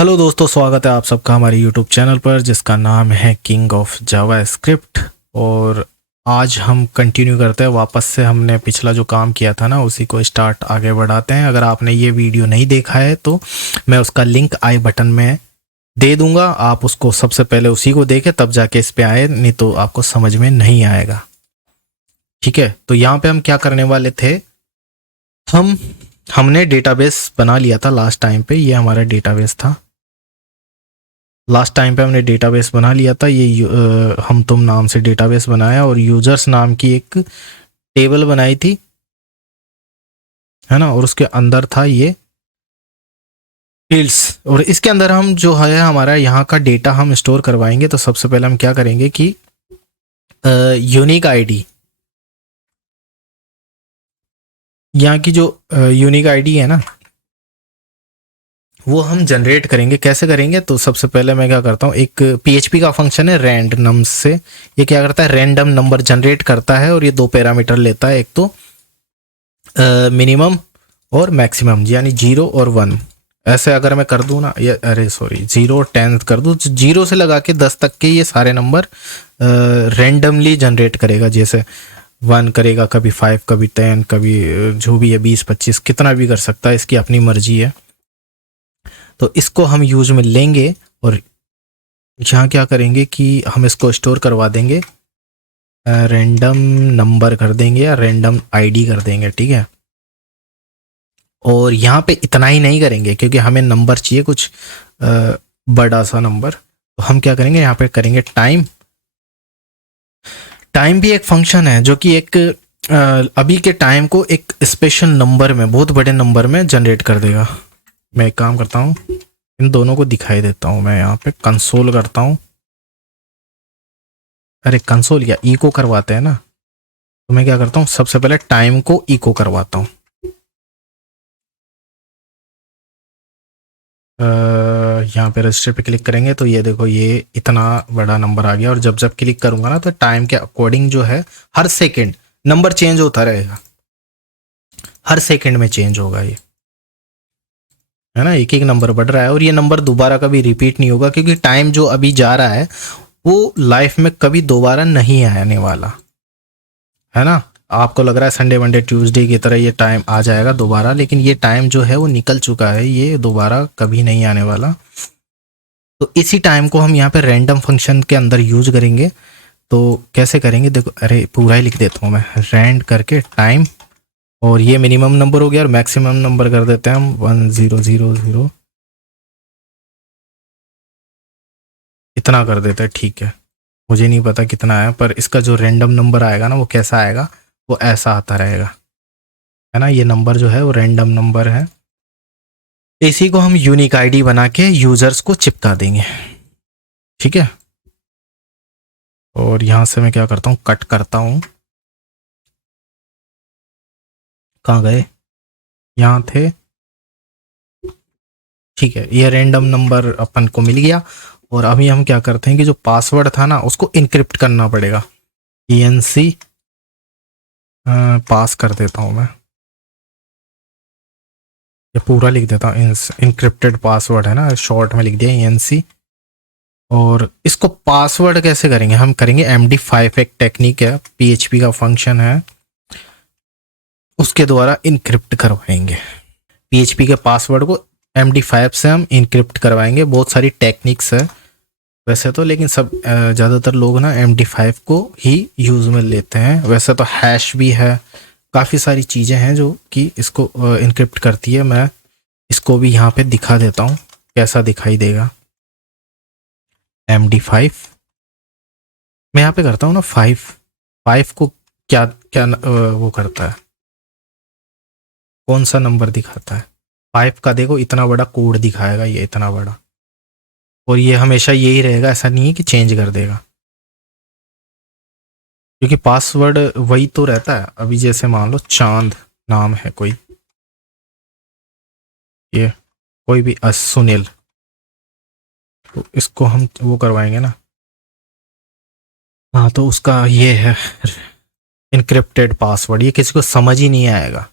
Hello दोस्तों, स्वागत है आप सबका हमारे यूट्यूब चैनल पर जिसका नाम है किंग ऑफ जावास्क्रिप्ट। और आज हम कंटिन्यू करते हैं, वापस से हमने पिछला जो काम किया था ना उसी को स्टार्ट आगे बढ़ाते हैं। अगर आपने ये वीडियो नहीं देखा है तो मैं उसका लिंक आई बटन में दे दूंगा, आप उसको सबसे पहले उसी को देखें तब जाके इस पे आए, नहीं तो आपको समझ में नहीं आएगा। ठीक है, तो यहाँ पे हम क्या करने वाले थे, हमने डेटाबेस बना लिया था लास्ट टाइम पे। ये हमारा डेटाबेस था, लास्ट टाइम पे हमने डेटाबेस बना लिया था। ये हम तुम नाम से डेटाबेस बनाया और यूजर्स नाम की एक टेबल बनाई थी, है ना। और उसके अंदर था ये फील्ड्स, और इसके अंदर हम जो है हमारा यहाँ का डेटा हम स्टोर करवाएंगे। तो सबसे पहले हम क्या करेंगे कि यूनिक आईडी, यहाँ की जो यूनिक आईडी है ना वो हम जनरेट करेंगे। कैसे करेंगे, तो सबसे पहले मैं क्या करता हूँ, एक PHP का फंक्शन है रैंडम से। ये क्या करता है, रैंडम नंबर जनरेट करता है और ये दो पैरामीटर लेता है, एक तो मिनिमम और मैक्सिमम, यानी 0 और 1। ऐसे अगर मैं कर दूँ ना, ये अरे सॉरी 0 और 10 कर दूँ, 0 से लगा के 10 तक के ये सारे नंबर रैंडमली जनरेट करेगा। जैसे 1 करेगा, कभी 5, कभी 10, कभी जो भी है 20, 25, कितना भी कर सकता है, इसकी अपनी मर्जी है। तो इसको हम यूज में लेंगे और यहाँ क्या करेंगे कि हम इसको स्टोर करवा देंगे, रैंडम नंबर कर देंगे या रैंडम आईडी कर देंगे, ठीक है। और यहाँ पे इतना ही नहीं करेंगे क्योंकि हमें नंबर चाहिए कुछ बड़ा सा नंबर। तो हम क्या करेंगे, यहाँ पे करेंगे टाइम। टाइम भी एक फंक्शन है जो कि एक अभी के टाइम को एक स्पेशल नंबर में, बहुत बड़े नंबर में जनरेट कर देगा। मैं एक काम करता हूँ, इन दोनों को दिखाई देता हूँ। मैं यहाँ पे कंसोल करता हूँ, अरे कंसोल या इको करवाते हैं ना, तो मैं क्या करता हूँ, सबसे पहले टाइम को इको करवाता हूँ। यहाँ पे रजिस्टर पे क्लिक करेंगे तो ये देखो, ये इतना बड़ा नंबर आ गया। और जब जब क्लिक करूंगा ना तो टाइम के अकॉर्डिंग जो है हर सेकंड नंबर चेंज होता रहेगा, हर सेकंड में चेंज होगा ये, है ना। एक एक नंबर बढ़ रहा है और ये नंबर दोबारा कभी रिपीट नहीं होगा क्योंकि टाइम जो अभी जा रहा है वो लाइफ में कभी दोबारा नहीं आने वाला, है ना। आपको लग रहा है संडे मंडे ट्यूसडे की तरह ये टाइम आ जाएगा दोबारा, लेकिन ये टाइम जो है वो निकल चुका है, ये दोबारा कभी नहीं आने वाला। तो इसी टाइम को हम यहाँ पे रैंडम फंक्शन के अंदर यूज करेंगे। तो कैसे करेंगे, देखो, अरे पूरा ही लिख देता हूँ मैं, रैंड करके टाइम, और ये मिनिमम नंबर हो गया और मैक्सिमम नंबर कर देते हैं हम 1000, इतना कर देते हैं, ठीक है। मुझे नहीं पता कितना है, पर इसका जो रैंडम नंबर आएगा ना वो कैसा आएगा, वो ऐसा आता रहेगा, है ना। ये नंबर जो है वो रैंडम नंबर है। इसी को हम यूनिक आईडी बना के यूजर्स को चिपका देंगे, ठीक है। और यहां से मैं क्या करता हूँ, कट करता हूँ, कहाँ गए, यहाँ थे, ठीक है। ये रैंडम नंबर अपन को मिल गया। और अभी हम क्या करते हैं कि जो पासवर्ड था ना उसको इनक्रिप्ट करना पड़ेगा। ENC पास कर देता हूँ मैं, ये पूरा लिख देता हूँ, इनक्रिप्टेड पासवर्ड है ना, शॉर्ट में लिख दिया ENC। और इसको पासवर्ड कैसे करेंगे, हम करेंगे MD5, एक टेक्निक है, PHP का फंक्शन है, उसके द्वारा इनक्रिप्ट करवाएंगे। PHP के पासवर्ड को MD5 से हम इनक्रिप्ट करवाएंगे। बहुत सारी टेक्निक्स है वैसे तो, लेकिन सब ज़्यादातर लोग ना MD5 को ही यूज़ में लेते हैं। वैसे तो हैश भी है, काफ़ी सारी चीज़ें हैं जो कि इसको इनक्रिप्ट करती है। मैं इसको भी यहाँ पे दिखा देता हूँ कैसा दिखाई देगा। MD5 मैं यहाँ पे करता हूँ ना, 5 को क्या क्या वो करता है, कौन सा नंबर दिखाता है, 5 का देखो इतना बड़ा कोड दिखाएगा, ये इतना बड़ा, और ये हमेशा यही रहेगा, ऐसा नहीं है कि चेंज कर देगा, क्योंकि पासवर्ड वही तो रहता है। अभी जैसे मान लो चांद नाम है कोई, ये कोई भी सुनील, तो इसको हम वो करवाएंगे ना, हाँ, तो उसका ये है इनक्रिप्टेड पासवर्ड, ये किसी को समझ ही नहीं आएगा।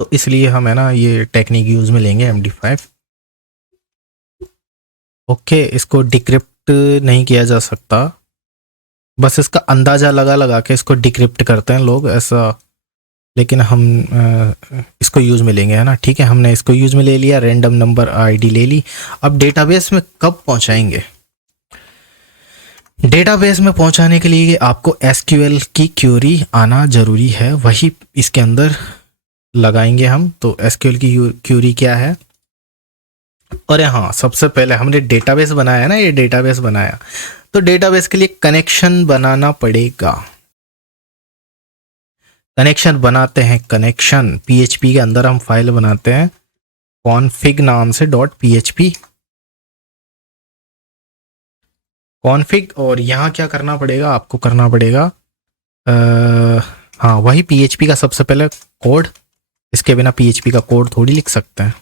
तो इसलिए हम है ना ये टेक्निक यूज में लेंगे MD5। ओके, इसको डिक्रिप्ट नहीं किया जा सकता, बस इसका अंदाज़ा लगा लगा के इसको डिक्रिप्ट करते हैं लोग ऐसा, लेकिन हम इसको यूज़ में लेंगे, है ना। ठीक है, हमने इसको यूज़ में ले लिया, रैंडम नंबर आईडी ले ली। अब डेटाबेस में कब पहुंचाएंगे? डेटाबेस में पहुंचाने के लिए आपको एसक्यूएल की क्यूरी आना ज़रूरी है, वही इसके अंदर लगाएंगे हम। तो एसक्यूएल की क्यूरी क्या है? और हाँ, सबसे पहले हमने डेटाबेस बनाया ना, ये डेटाबेस बनाया, तो डेटाबेस के लिए कनेक्शन बनाना पड़ेगा। कनेक्शन बनाते हैं, कनेक्शन पीएचपी के अंदर हम फाइल बनाते हैं कॉन्फ़िग नाम से .php कॉन्फ़िग। और यहाँ क्या करना पड़ेगा आपको? करना पड़ेगा हाँ, वही पीएचपी का सबसे पहले कोड, इसके बिना पीएचपी का कोड थोड़ी लिख सकते हैं।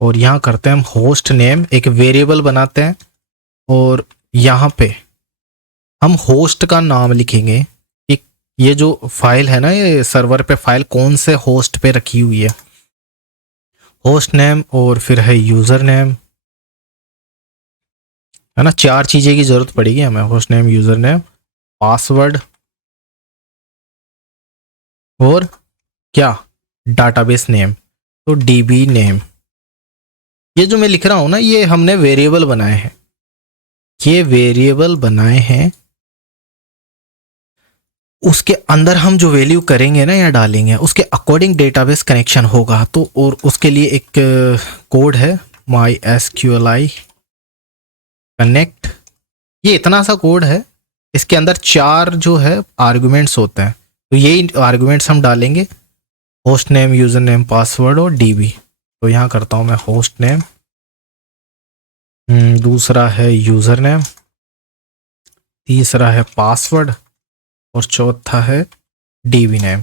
और यहाँ करते हैं हम होस्ट नेम, एक वेरिएबल बनाते हैं, और यहाँ पे हम होस्ट का नाम लिखेंगे। एक ये जो फाइल है ना, ये सर्वर पे फाइल कौन से होस्ट पे रखी हुई है, होस्ट नेम, और फिर है यूज़र नेम, है ना। 4 चीज़ें की ज़रूरत पड़ेगी हमें, host name, user name, password, और क्या, डाटाबेस नेम, तो डीबी नेम। ये जो मैं लिख रहा हूँ ना, ये हमने वेरिएबल बनाए हैं, ये वेरिएबल बनाए हैं, उसके अंदर हम जो वैल्यू करेंगे ना या डालेंगे, उसके अकॉर्डिंग डेटाबेस कनेक्शन होगा। तो और उसके लिए एक कोड है MySQLi कनेक्ट, ये इतना सा कोड है, इसके अंदर 4 जो है आर्गुमेंट्स होते हैं, तो यही आर्गुमेंट्स हम डालेंगे, host name, user name, password और डीबी। तो यहाँ करता हूँ मैं होस्ट नेम, दूसरा है यूज़र नेम, तीसरा है पासवर्ड, और चौथा है डीबी नेम।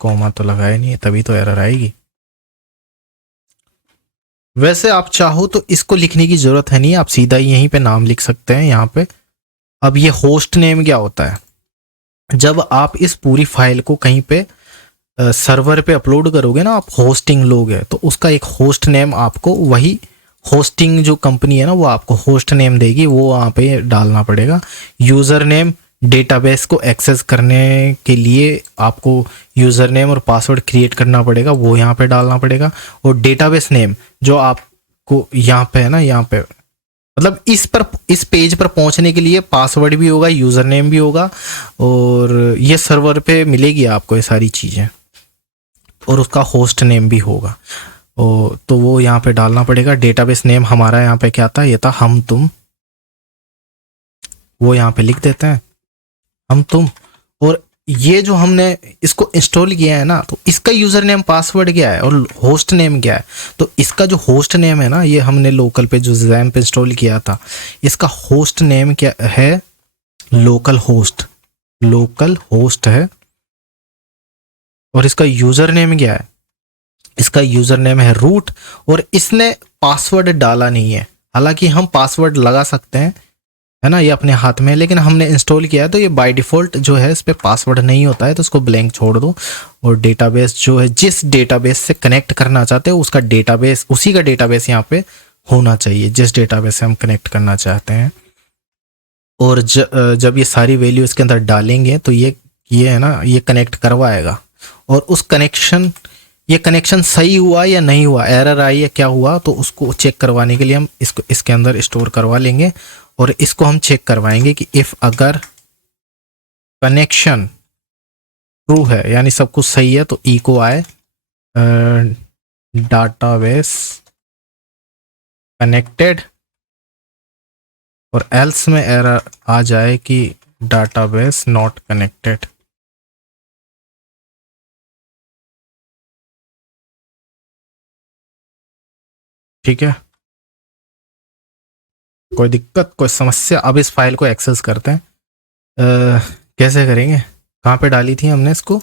कॉमा तो लगाया नहीं है, तभी तो एरर आएगी। वैसे आप चाहो तो इसको लिखने की ज़रूरत है नहीं, आप सीधा यहीं पे नाम लिख सकते हैं यहाँ पे। अब ये होस्ट नेम क्या होता है? जब आप इस पूरी फाइल को कहीं पे सर्वर पे अपलोड करोगे ना, आप होस्टिंग लोगे, तो उसका एक होस्ट नेम आपको, वही होस्टिंग जो कंपनी है ना, वो आपको होस्ट नेम देगी, वो वहाँ पे डालना पड़ेगा। यूज़र नेम, डेटाबेस को एक्सेस करने के लिए आपको यूज़र नेम और पासवर्ड क्रिएट करना पड़ेगा, वो यहाँ पे डालना पड़ेगा। और डेटाबेस नेम जो आपको यहाँ पे है ना, यहाँ पे मतलब इस पेज पर पहुँचने के लिए पासवर्ड भी होगा, यूज़र नेम भी होगा, और ये सर्वर पे मिलेगी आपको ये सारी चीज़ें, और उसका होस्ट नेम भी होगा। तो वो यहाँ पे डालना पड़ेगा। डेटाबेस नेम हमारा यहाँ पे क्या था? ये था हम तुम, वो यहाँ पे लिख देते हैं हम तुम। और ये जो हमने इसको इंस्टॉल किया है ना, तो इसका यूज़र नेम पासवर्ड क्या है और होस्ट नेम क्या है? तो इसका जो होस्ट नेम है ना, ये हमने लोकल पे जो ज़ैम्प इंस्टॉल किया था, इसका होस्ट नेम क्या है? लोकल होस्ट है। और इसका यूज़र नेम क्या है? इसका यूज़र नेम है रूट। और इसने पासवर्ड डाला नहीं है, हालांकि हम पासवर्ड लगा सकते हैं, है ना, ये अपने हाथ में है, लेकिन हमने इंस्टॉल किया है तो ये बाय डिफ़ॉल्ट जो है इस पर पासवर्ड नहीं होता है, तो इसको ब्लैंक छोड़ दो। और डेटाबेस जो है, जिस डेटाबेस से कनेक्ट करना चाहते हो उसका डेटाबेस, उसी का डेटाबेस यहाँ पे होना चाहिए, जिस डेटाबेस से हम कनेक्ट करना चाहते हैं। और जब ये सारी वैल्यू इसके अंदर डालेंगे तो ये है ना, ये कनेक्ट करवाएगा। और उस ये कनेक्शन सही हुआ या नहीं हुआ, एरर आई या क्या हुआ, तो उसको चेक करवाने के लिए हम इसको इसके अंदर स्टोर करवा लेंगे। और इसको हम चेक करवाएंगे कि इफ़ अगर कनेक्शन ट्रू है, यानी सब कुछ सही है, तो इको आए डाटाबेस कनेक्टेड, और एल्स में एरर आ जाए कि डाटाबेस नॉट कनेक्टेड। ठीक है, कोई दिक्कत, कोई समस्या? अब इस फाइल को एक्सेस करते हैं। कैसे करेंगे? कहाँ पे डाली थी हमने इसको?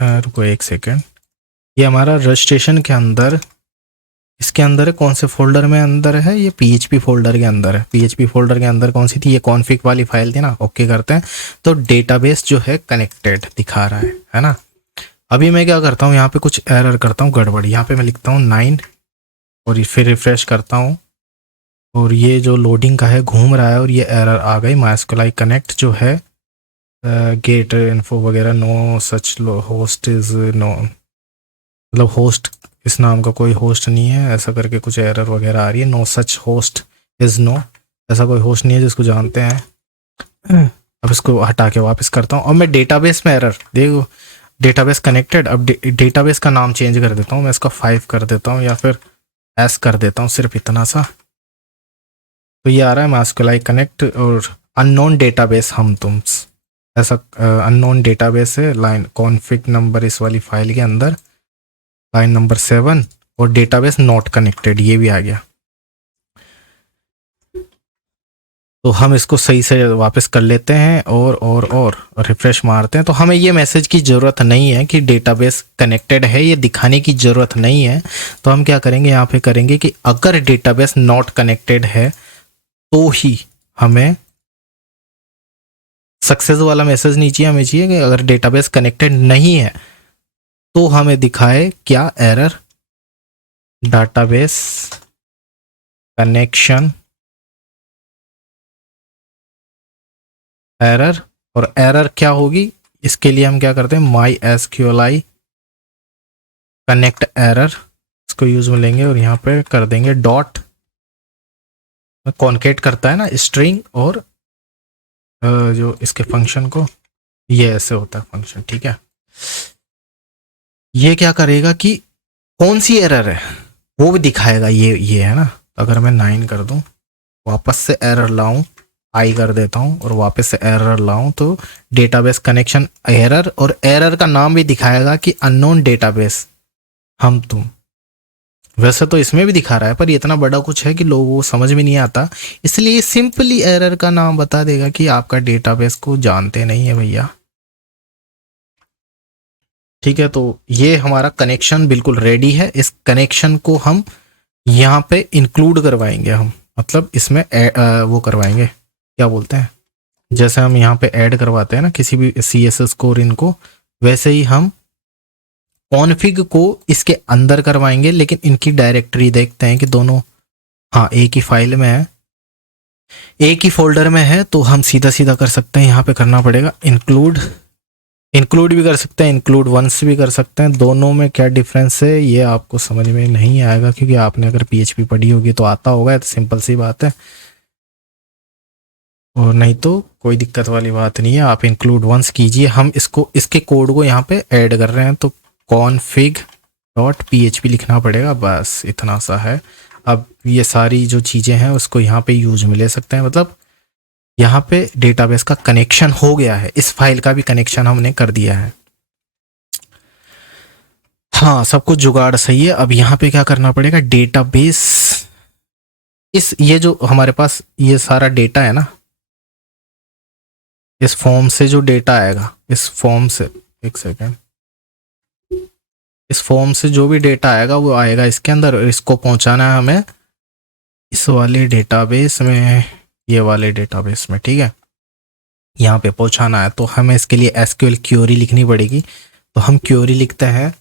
रुको एक सेकेंड, ये हमारा रजिस्ट्रेशन के अंदर, इसके अंदर है, कौन से फोल्डर में अंदर है? ये पीएचपी फोल्डर के अंदर है। पीएचपी फोल्डर के अंदर कौन सी थी? ये कॉन्फ़िग वाली फाइल थी ना। ओके करते हैं, तो डेटाबेस जो है कनेक्टेड दिखा रहा है ना। अभी मैं क्या करता हूँ, यहाँ पे कुछ एरर करता हूँ, गड़बड़। यहाँ पे मैं लिखता हूँ 9 और ये फिर रिफ्रेश करता हूँ और ये जो लोडिंग का है घूम रहा है और ये एरर आ गई। MySQL कनेक्ट जो है गेट इन्फो वगैरह no such host is no, मतलब होस्ट इस नाम का कोई होस्ट नहीं है, ऐसा करके कुछ एरर वगैरह आ रही है। No such host is no, ऐसा कोई होस्ट नहीं है जिसको जानते हैं। अब इसको हटा के वापस करता हूँ और मैं डेटाबेस में एरर देखो, डेटाबेस कनेक्टेड। अब डेटाबेस का नाम चेंज कर देता हूँ, मैं इसका 5 कर देता हूँ या फिर एस कर देता हूँ, सिर्फ इतना सा। तो ये आ रहा है MySQL कनेक्ट और अननोन डेटाबेस हम तुम, ऐसा अननोन डेटाबेस है। लाइन कॉन्फ़िग नंबर इस वाली फाइल के अंदर लाइन नंबर 7 और डेटाबेस नॉट कनेक्टेड ये भी आ गया। तो हम इसको सही से वापस कर लेते हैं और रिफ्रेश मारते हैं। तो हमें ये मैसेज की ज़रूरत नहीं है कि डेटाबेस कनेक्टेड है, ये दिखाने की ज़रूरत नहीं है। तो हम क्या करेंगे यहाँ पे करेंगे कि अगर डेटाबेस नॉट कनेक्टेड है तो ही हमें सक्सेस वाला मैसेज नहीं चाहिए, हमें चाहिए कि अगर डेटाबेस कनेक्टेड नहीं है तो हमें दिखाए क्या एरर, डाटाबेस कनेक्शन एरर। और एरर क्या होगी इसके लिए हम क्या करते हैं MySQL कनेक्ट एरर, इसको यूज में लेंगे और यहाँ पे कर देंगे डॉट, कॉन्केट करता है ना स्ट्रिंग और जो इसके फंक्शन को, ये ऐसे होता है फंक्शन, ठीक है। ये क्या करेगा कि कौन सी एरर है वो भी दिखाएगा, ये है ना। अगर मैं 9 कर दूं, वापस से एरर लाऊं, आई कर देता हूं और वापस से एरर लाऊं, तो डेटाबेस कनेक्शन एरर, और एरर का नाम भी दिखाएगा कि अननोन डेटाबेस हम तुम। वैसे तो इसमें भी दिखा रहा है पर ये इतना बड़ा कुछ है कि लोगों को समझ में नहीं आता, इसलिए सिंपली एरर का नाम बता देगा कि आपका डेटाबेस को जानते नहीं है भैया, ठीक है। तो ये हमारा कनेक्शन बिल्कुल रेडी है। इस कनेक्शन को हम यहाँ पे इंक्लूड करवाएंगे, हम मतलब इसमें वो करवाएंगे, क्या बोलते हैं, जैसे हम यहाँ पे ऐड करवाते हैं ना किसी भी CSS को इनको, वैसे ही हम कॉन्फ़िग को इसके अंदर करवाएंगे। लेकिन इनकी डायरेक्टरी देखते हैं कि दोनों हाँ एक ही फाइल में है, एक ही फोल्डर में है, तो हम सीधा सीधा कर सकते हैं, यहाँ पे करना पड़ेगा इंक्लूड भी कर सकते हैं, इंक्लूड वंस भी कर सकते हैं। दोनों में क्या डिफरेंस है ये आपको समझ में नहीं आएगा, क्योंकि आपने अगर PHP पढ़ी होगी तो आता होगा, तो सिंपल सी बात है, और नहीं तो कोई दिक्कत वाली बात नहीं है। आप इंक्लूड वंस कीजिए, हम इसको इसके कोड को यहाँ पे ऐड कर रहे हैं, तो config.php लिखना पड़ेगा, बस इतना सा है। अब ये सारी जो चीज़ें हैं उसको यहाँ पे यूज में ले सकते हैं, मतलब यहाँ पे डेटाबेस का कनेक्शन हो गया है, इस फाइल का भी कनेक्शन हमने कर दिया है। हाँ सब कुछ जुगाड़ सही है। अब यहाँ पे क्या करना पड़ेगा, डेटाबेस ये जो हमारे पास ये सारा डेटा है ना, इस फॉर्म से जो डेटा आएगा, इस फॉर्म से, एक सेकेंड, इस फॉर्म से जो भी डेटा आएगा वो आएगा इसके अंदर, और इसको पहुंचाना है हमें इस वाले डेटाबेस में, ये वाले डेटाबेस में, ठीक है, यहाँ पे पहुंचाना है। तो हमें इसके लिए SQL क्वेरी लिखनी पड़ेगी। तो हम क्वेरी लिखते हैं,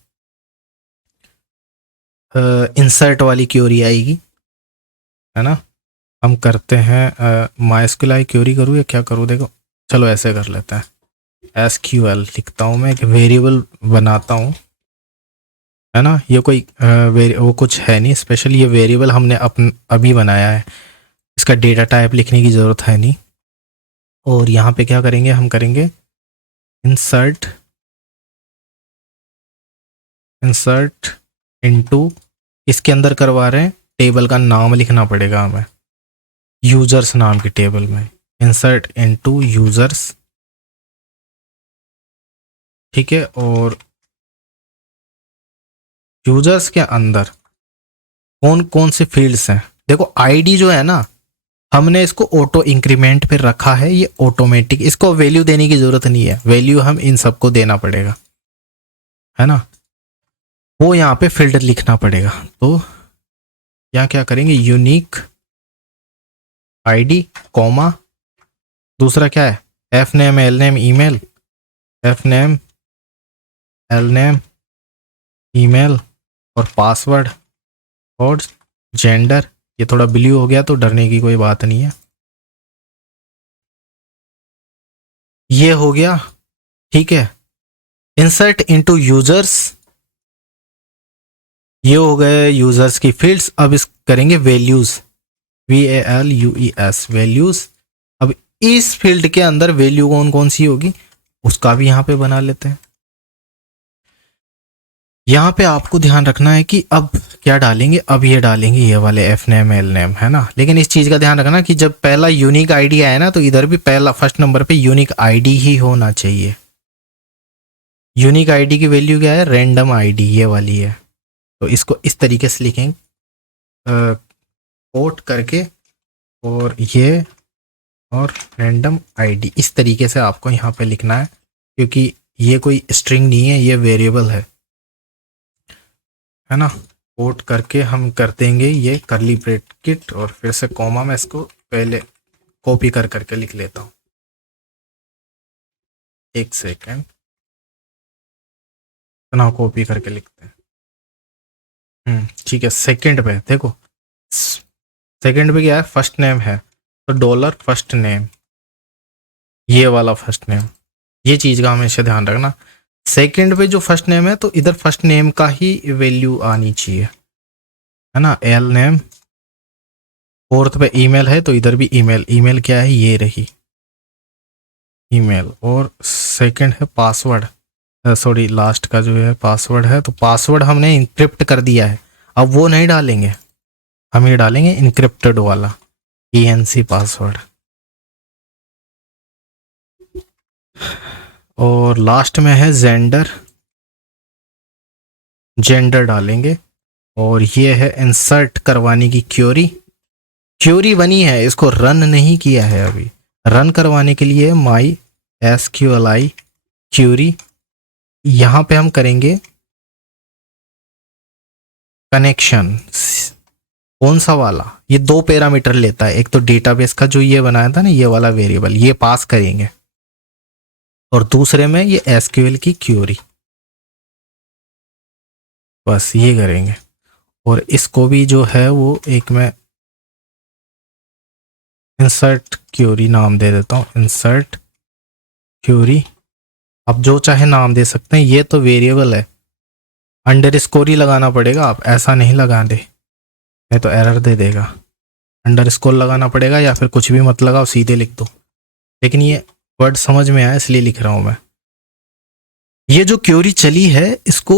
इंसर्ट वाली क्वेरी आएगी, है ना। हम करते हैं MySQL क्वेरी करूँ या क्या करूँ, देखो चलो ऐसे कर लेते हैं, SQL लिखता हूँ मैं, एक वेरिएबल बनाता हूँ, है ना। ये कोई वो कुछ है नहीं स्पेशल, ये वेरिएबल हमने अभी बनाया है, इसका डेटा टाइप लिखने की ज़रूरत है नहीं। और यहाँ पे क्या करेंगे, हम करेंगे इंसर्ट इनटू, इसके अंदर करवा रहे हैं, टेबल का नाम लिखना पड़ेगा हमें, यूजर्स नाम की टेबल में, इंसर्ट इनटू यूजर्स, ठीक है। और यूजर्स के अंदर कौन कौन से फील्ड्स हैं, देखो आईडी जो है ना, हमने इसको ऑटो इंक्रीमेंट पे रखा है, ये ऑटोमेटिक, इसको वैल्यू देने की जरूरत नहीं है, वैल्यू हम इन सबको देना पड़ेगा, है ना। वो यहाँ पे फील्ड लिखना पड़ेगा। तो यहाँ क्या करेंगे, यूनिक आईडी कॉमा, दूसरा क्या है, F name L name email, F name L name email, और पासवर्ड, और जेंडर, ये थोड़ा ब्लू हो गया तो डरने की कोई बात नहीं है। ये हो गया, ठीक है। इंसर्ट इनटू यूजर्स, ये हो गए यूजर्स की फील्ड्स। अब इस करेंगे वैल्यूज, VALUES वैल्यूज। अब इस फील्ड के अंदर वैल्यू कौन कौन सी होगी उसका भी यहाँ पे बना लेते हैं। यहाँ पे आपको ध्यान रखना है कि अब क्या डालेंगे, अब ये डालेंगे ये वाले एफ नेम एल नेम, है ना। लेकिन इस चीज़ का ध्यान रखना कि जब पहला यूनिक आईडी आए ना तो इधर भी पहला फर्स्ट नंबर पे यूनिक आईडी ही होना चाहिए। यूनिक आईडी की वैल्यू क्या है, रैंडम आईडी ये वाली है। तो इसको इस तरीके से लिखेंगे, कोट करके, और ये और रैंडम आईडी इस तरीके से आपको यहाँ पे लिखना है, क्योंकि ये कोई स्ट्रिंग नहीं है, ये वेरिएबल है ना। कोट करके हम कर देंगे ये करली ब्रैकेट और फिर से कॉमा, में इसको पहले कॉपी कर करके लिख लेता हूँ, एक सेकेंड, इतना कॉपी करके लिखते हैं। ठीक है। सेकंड पे देखो, सेकंड पे क्या है, फर्स्ट नेम है तो डॉलर फर्स्ट नेम, ये वाला फर्स्ट नेम, ये चीज़ का हमेशा ध्यान रखना। सेकंड पे जो फर्स्ट नेम है तो इधर फर्स्ट नेम का ही वैल्यू आनी चाहिए, है ना, एल नेम। फोर्थ पे ईमेल है तो इधर भी ईमेल, ईमेल क्या है, ये रही ईमेल। और सेकंड है पासवर्ड, सॉरी लास्ट का जो है पासवर्ड है, तो पासवर्ड हमने इंक्रिप्ट कर दिया है, अब वो नहीं डालेंगे, हम ये डालेंगे इनक्रिप्टेड वाला ENC पासवर्ड। और लास्ट में है जेंडर, जेंडर डालेंगे। और ये है इंसर्ट करवाने की क्यूरी, क्यूरी बनी है, इसको रन नहीं किया है अभी। रन करवाने के लिए माई SQLi क्यूरी, यहाँ पे हम करेंगे कनेक्शन। कौन सा वाला, ये 2 पैरामीटर लेता है, एक तो डेटाबेस का जो ये बनाया था ना ये वाला वेरिएबल, ये पास करेंगे, और दूसरे में ये SQL की क्यूरी, बस ये करेंगे। और इसको भी जो है वो एक मैं इंसर्ट क्यूरी नाम दे देता हूँ, इंसर्ट क्यूरी। आप जो चाहे नाम दे सकते हैं, ये तो वेरिएबल है, अंडरस्कोर ही लगाना पड़ेगा, आप ऐसा नहीं लगा दे, नहीं तो एरर दे देगा। अंडरस्कोर लगाना पड़ेगा या फिर कुछ भी मत लगाओ, सीधे लिख दो। लेकिन ये वर्ड समझ में आया इसलिए लिख रहा हूँ मैं। ये जो क्यूरी चली है इसको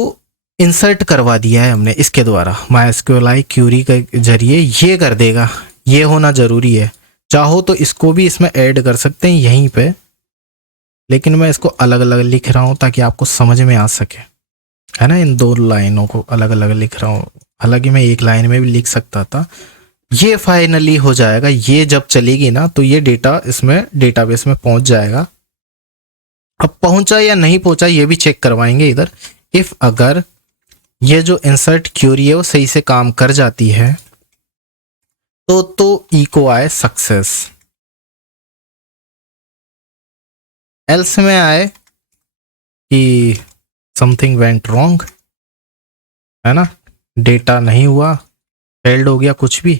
इंसर्ट करवा दिया है हमने इसके द्वारा, MySQLi क्यूरी के जरिए ये कर देगा, ये होना ज़रूरी है। चाहो तो इसको भी इसमें ऐड कर सकते हैं यहीं पे, लेकिन मैं इसको अलग अलग लिख रहा हूँ ताकि आपको समझ में आ सके, है ना। इन 2 लाइनों को अलग अलग लिख रहा हूँ, हालांकि मैं एक लाइन में भी लिख सकता था। ये फाइनली हो जाएगा, ये जब चलेगी ना तो ये डेटा इसमें डेटाबेस में पहुंच जाएगा। अब पहुंचा या नहीं पहुंचा ये भी चेक करवाएंगे इधर। इफ अगर ये जो इंसर्ट क्यूरी है वो सही से काम कर जाती है तो इको आए सक्सेस, एल्स में आए कि समथिंग वेंट रॉन्ग, है ना, डेटा नहीं हुआ, फेल्ड हो गया कुछ भी।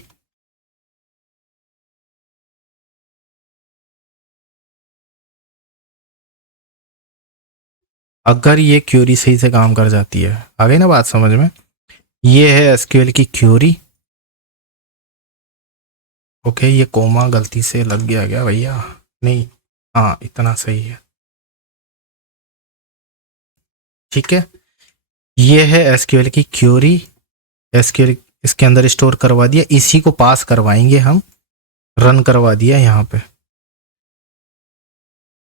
अगर ये क्यूरी सही से काम कर जाती है, आ गई ना बात समझ में। ये है SQL की क्यूरी। ओके, ये कोमा गलती से लग गया क्या भैया, नहीं, हाँ इतना सही है, ठीक है। ये है SQL की क्यूरी, SQL इसके अंदर स्टोर करवा दिया, इसी को पास करवाएंगे हम, रन करवा दिया यहाँ पे।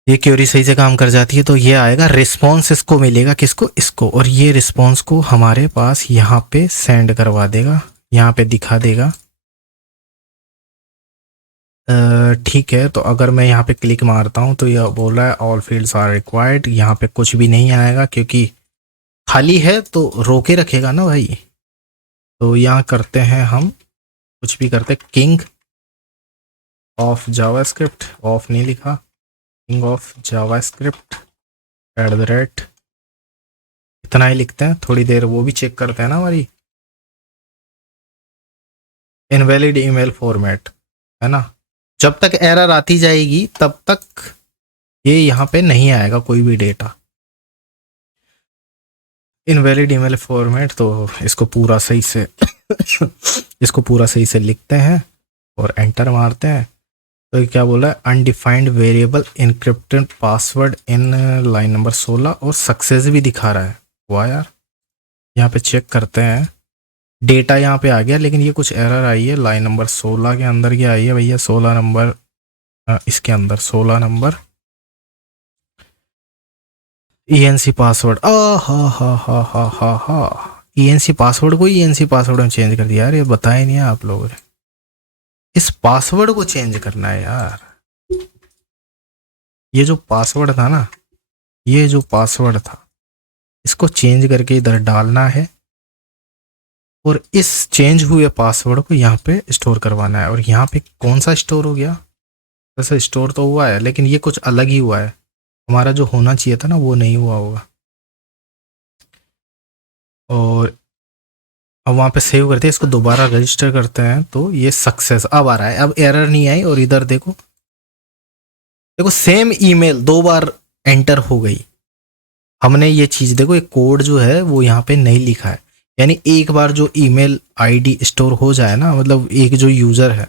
ये क्यूरी सही से काम कर जाती है तो ये आएगा रिस्पॉन्स, इसको मिलेगा, किसको, इसको, और ये रिस्पॉन्स को हमारे पास यहाँ पे सेंड करवा देगा, यहाँ पे दिखा देगा। ठीक है। तो अगर मैं यहाँ पे क्लिक मारता हूँ तो यह बोल रहा है ऑल फील्ड्स आर रिक्वायर्ड, यहाँ पे कुछ भी नहीं आएगा क्योंकि खाली है, तो रोके रखेगा ना भाई। तो यहाँ करते हैं हम, कुछ भी करते, किंग ऑफ जावास्क्रिप्ट, ऑफ नहीं लिखा, किंग ऑफ जावास्क्रिप्ट @ इतना ही लिखते हैं। थोड़ी देर वो भी चेक करते हैं ना हमारी इनवैलिड ईमेल फॉर्मेट, है ना। जब तक एरर आती जाएगी तब तक ये यहाँ पे नहीं आएगा कोई भी डेटा। इनवैलिड ईमेल फॉर्मेट, तो इसको पूरा सही से इसको पूरा सही से लिखते हैं और एंटर मारते हैं। तो ये क्या बोला है, undefined variable encrypted password in line number 16 और सक्सेस भी दिखा रहा है। वाह यार, यहाँ पे चेक करते हैं, डेटा यहाँ पे आ गया लेकिन ये कुछ एरर आई है लाइन नंबर 16 के अंदर। क्या आई है भैया, 16 नंबर, इसके अंदर 16 नंबर ENC पासवर्ड। हा ENC पासवर्ड को ENC पासवर्ड में चेंज कर दिया यार, ये बताया नहीं है आप लोगों ने। इस पासवर्ड को चेंज करना है यार। ये जो पासवर्ड था ना, ये जो पासवर्ड था, इसको चेंज करके इधर डालना है और इस चेंज हुए पासवर्ड को यहाँ पे स्टोर करवाना है। और यहाँ पे कौन सा स्टोर हो गया, वैसे स्टोर तो हुआ है लेकिन ये कुछ अलग ही हुआ है, हमारा जो होना चाहिए था ना वो नहीं हुआ होगा। और अब वहाँ पे सेव करते हैं, इसको दोबारा रजिस्टर करते हैं तो ये सक्सेस अब आ रहा है, अब एरर नहीं आई। और इधर देखो, देखो सेम ईमेल 2 बार एंटर हो गई। हमने ये चीज़ देखो, एक कोड जो है वो यहाँ पे नहीं लिखा है, यानी एक बार जो ईमेल आईडी स्टोर हो जाए ना, मतलब एक जो यूज़र है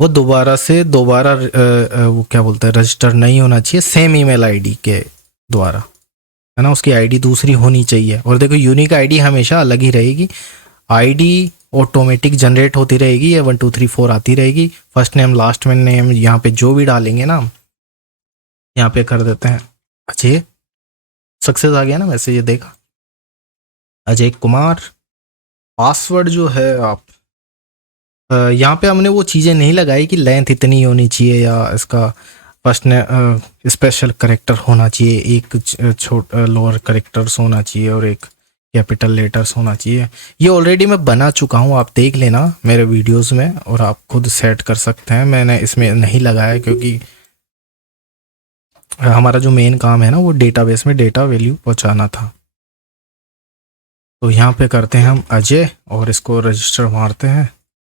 वो दोबारा वो क्या बोलते हैं, रजिस्टर नहीं होना चाहिए सेम ईमेल आईडी के द्वारा, है ना। उसकी आईडी दूसरी होनी चाहिए। और देखो यूनिक आईडी हमेशा अलग ही रहेगी, आईडी ऑटोमेटिक जनरेट होती रहेगी, ये 1 2 3 4 आती रहेगी। फर्स्ट नेम लास्ट में नेम यहाँ पे जो भी डालेंगे ना, यहाँ पे कर देते हैं अजय, सक्सेस आ गया ना। वैसे ये देखा, अजय कुमार। पासवर्ड जो है आप यहाँ पे हमने वो चीज़ें नहीं लगाई कि लेंथ इतनी होनी चाहिए या इसका फर्स्ट ने स्पेशल करेक्टर होना चाहिए, एक छोटा लोअर करेक्टर्स होना चाहिए और एक कैपिटल लेटर्स होना चाहिए। ये ऑलरेडी मैं बना चुका हूँ, आप देख लेना मेरे वीडियोस में और आप खुद सेट कर सकते हैं। मैंने इसमें नहीं लगाया क्योंकि हमारा जो मेन काम है ना वो डेटाबेस में डेटा वैल्यू पहुँचाना था। तो यहाँ पे करते हैं हम अजय और इसको रजिस्टर मारते हैं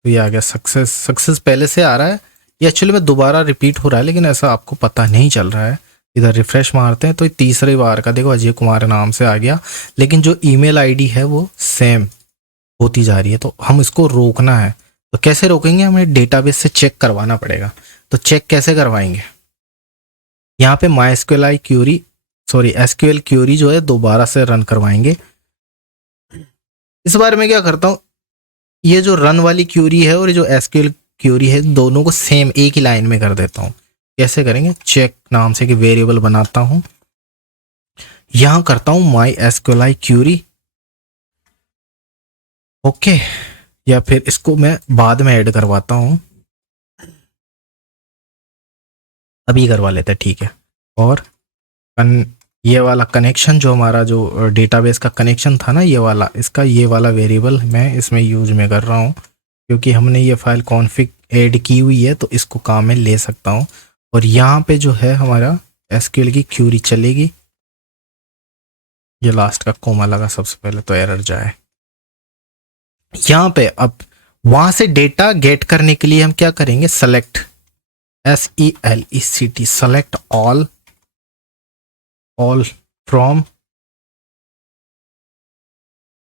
तो ये आ गया सक्सेस। सक्सेस पहले से आ रहा है, ये एक्चुअली में दोबारा रिपीट हो रहा है लेकिन ऐसा आपको पता नहीं चल रहा है। इधर रिफ्रेश मारते हैं तो तीसरी बार का देखो अजय कुमार नाम से आ गया, लेकिन जो ईमेल आईडी है वो सेम होती जा रही है। तो हम इसको रोकना है, तो कैसे रोकेंगे, हमें डेटाबेस से चेक करवाना पड़ेगा। तो चेक कैसे करवाएंगे, यहाँ पे MySQL query, sorry SQL query जो है दोबारा से रन करवाएंगे। इस बार मैं क्या करता हूँ, ये जो रन वाली क्यूरी है और ये जो SQL क्यूरी है दोनों को सेम एक ही लाइन में कर देता हूँ। कैसे करेंगे, चेक नाम से कि वेरिएबल बनाता हूँ, यहां करता हूँ MySQL क्यूरी, ओके। या फिर इसको मैं बाद में ऐड करवाता हूँ, अभी करवा लेते हैं, ठीक है। और ये वाला कनेक्शन जो हमारा जो डेटाबेस का कनेक्शन था ना, ये वाला, इसका ये वाला वेरिएबल मैं इसमें यूज में कर रहा हूँ क्योंकि हमने ये फाइल कॉन्फ़िग ऐड की हुई है तो इसको काम में ले सकता हूँ। और यहाँ पे जो है हमारा SQL की क्यूरी चलेगी। ये लास्ट का कोमा लगा सबसे पहले तो एरर जाए। यहाँ पे अब वहां से डेटा गेट करने के लिए हम क्या करेंगे, select SELECT, select all from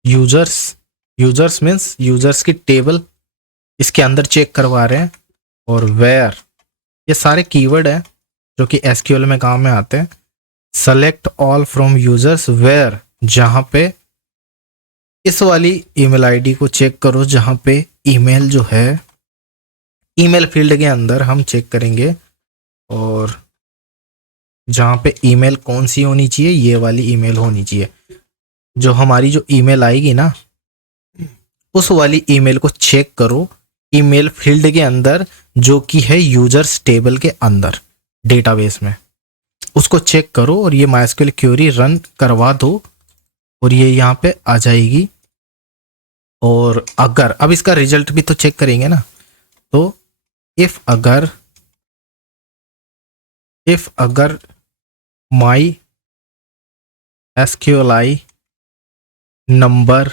users means users की टेबल इसके अंदर चेक करवा रहे हैं। और वेयर, ये सारे कीवर्ड हैं जो कि SQL में काम में आते हैं। Select all from users where, जहां पे इस वाली ईमेल आईडी को चेक करो जहां पे ईमेल जो है, ईमेल फील्ड के अंदर हम चेक करेंगे और जहां पे ईमेल कौन सी होनी चाहिए, ये वाली ईमेल होनी चाहिए। जो हमारी जो ईमेल आएगी ना, उस वाली ईमेल को चेक करो ईमेल फील्ड के अंदर जो कि है यूजर्स टेबल के अंदर डेटाबेस में, उसको चेक करो और ये MySQL क्यूरी रन करवा दो और ये यहाँ पे आ जाएगी। और अगर अब इसका रिजल्ट भी तो चेक करेंगे ना, तो इफ अगर MySQL नंबर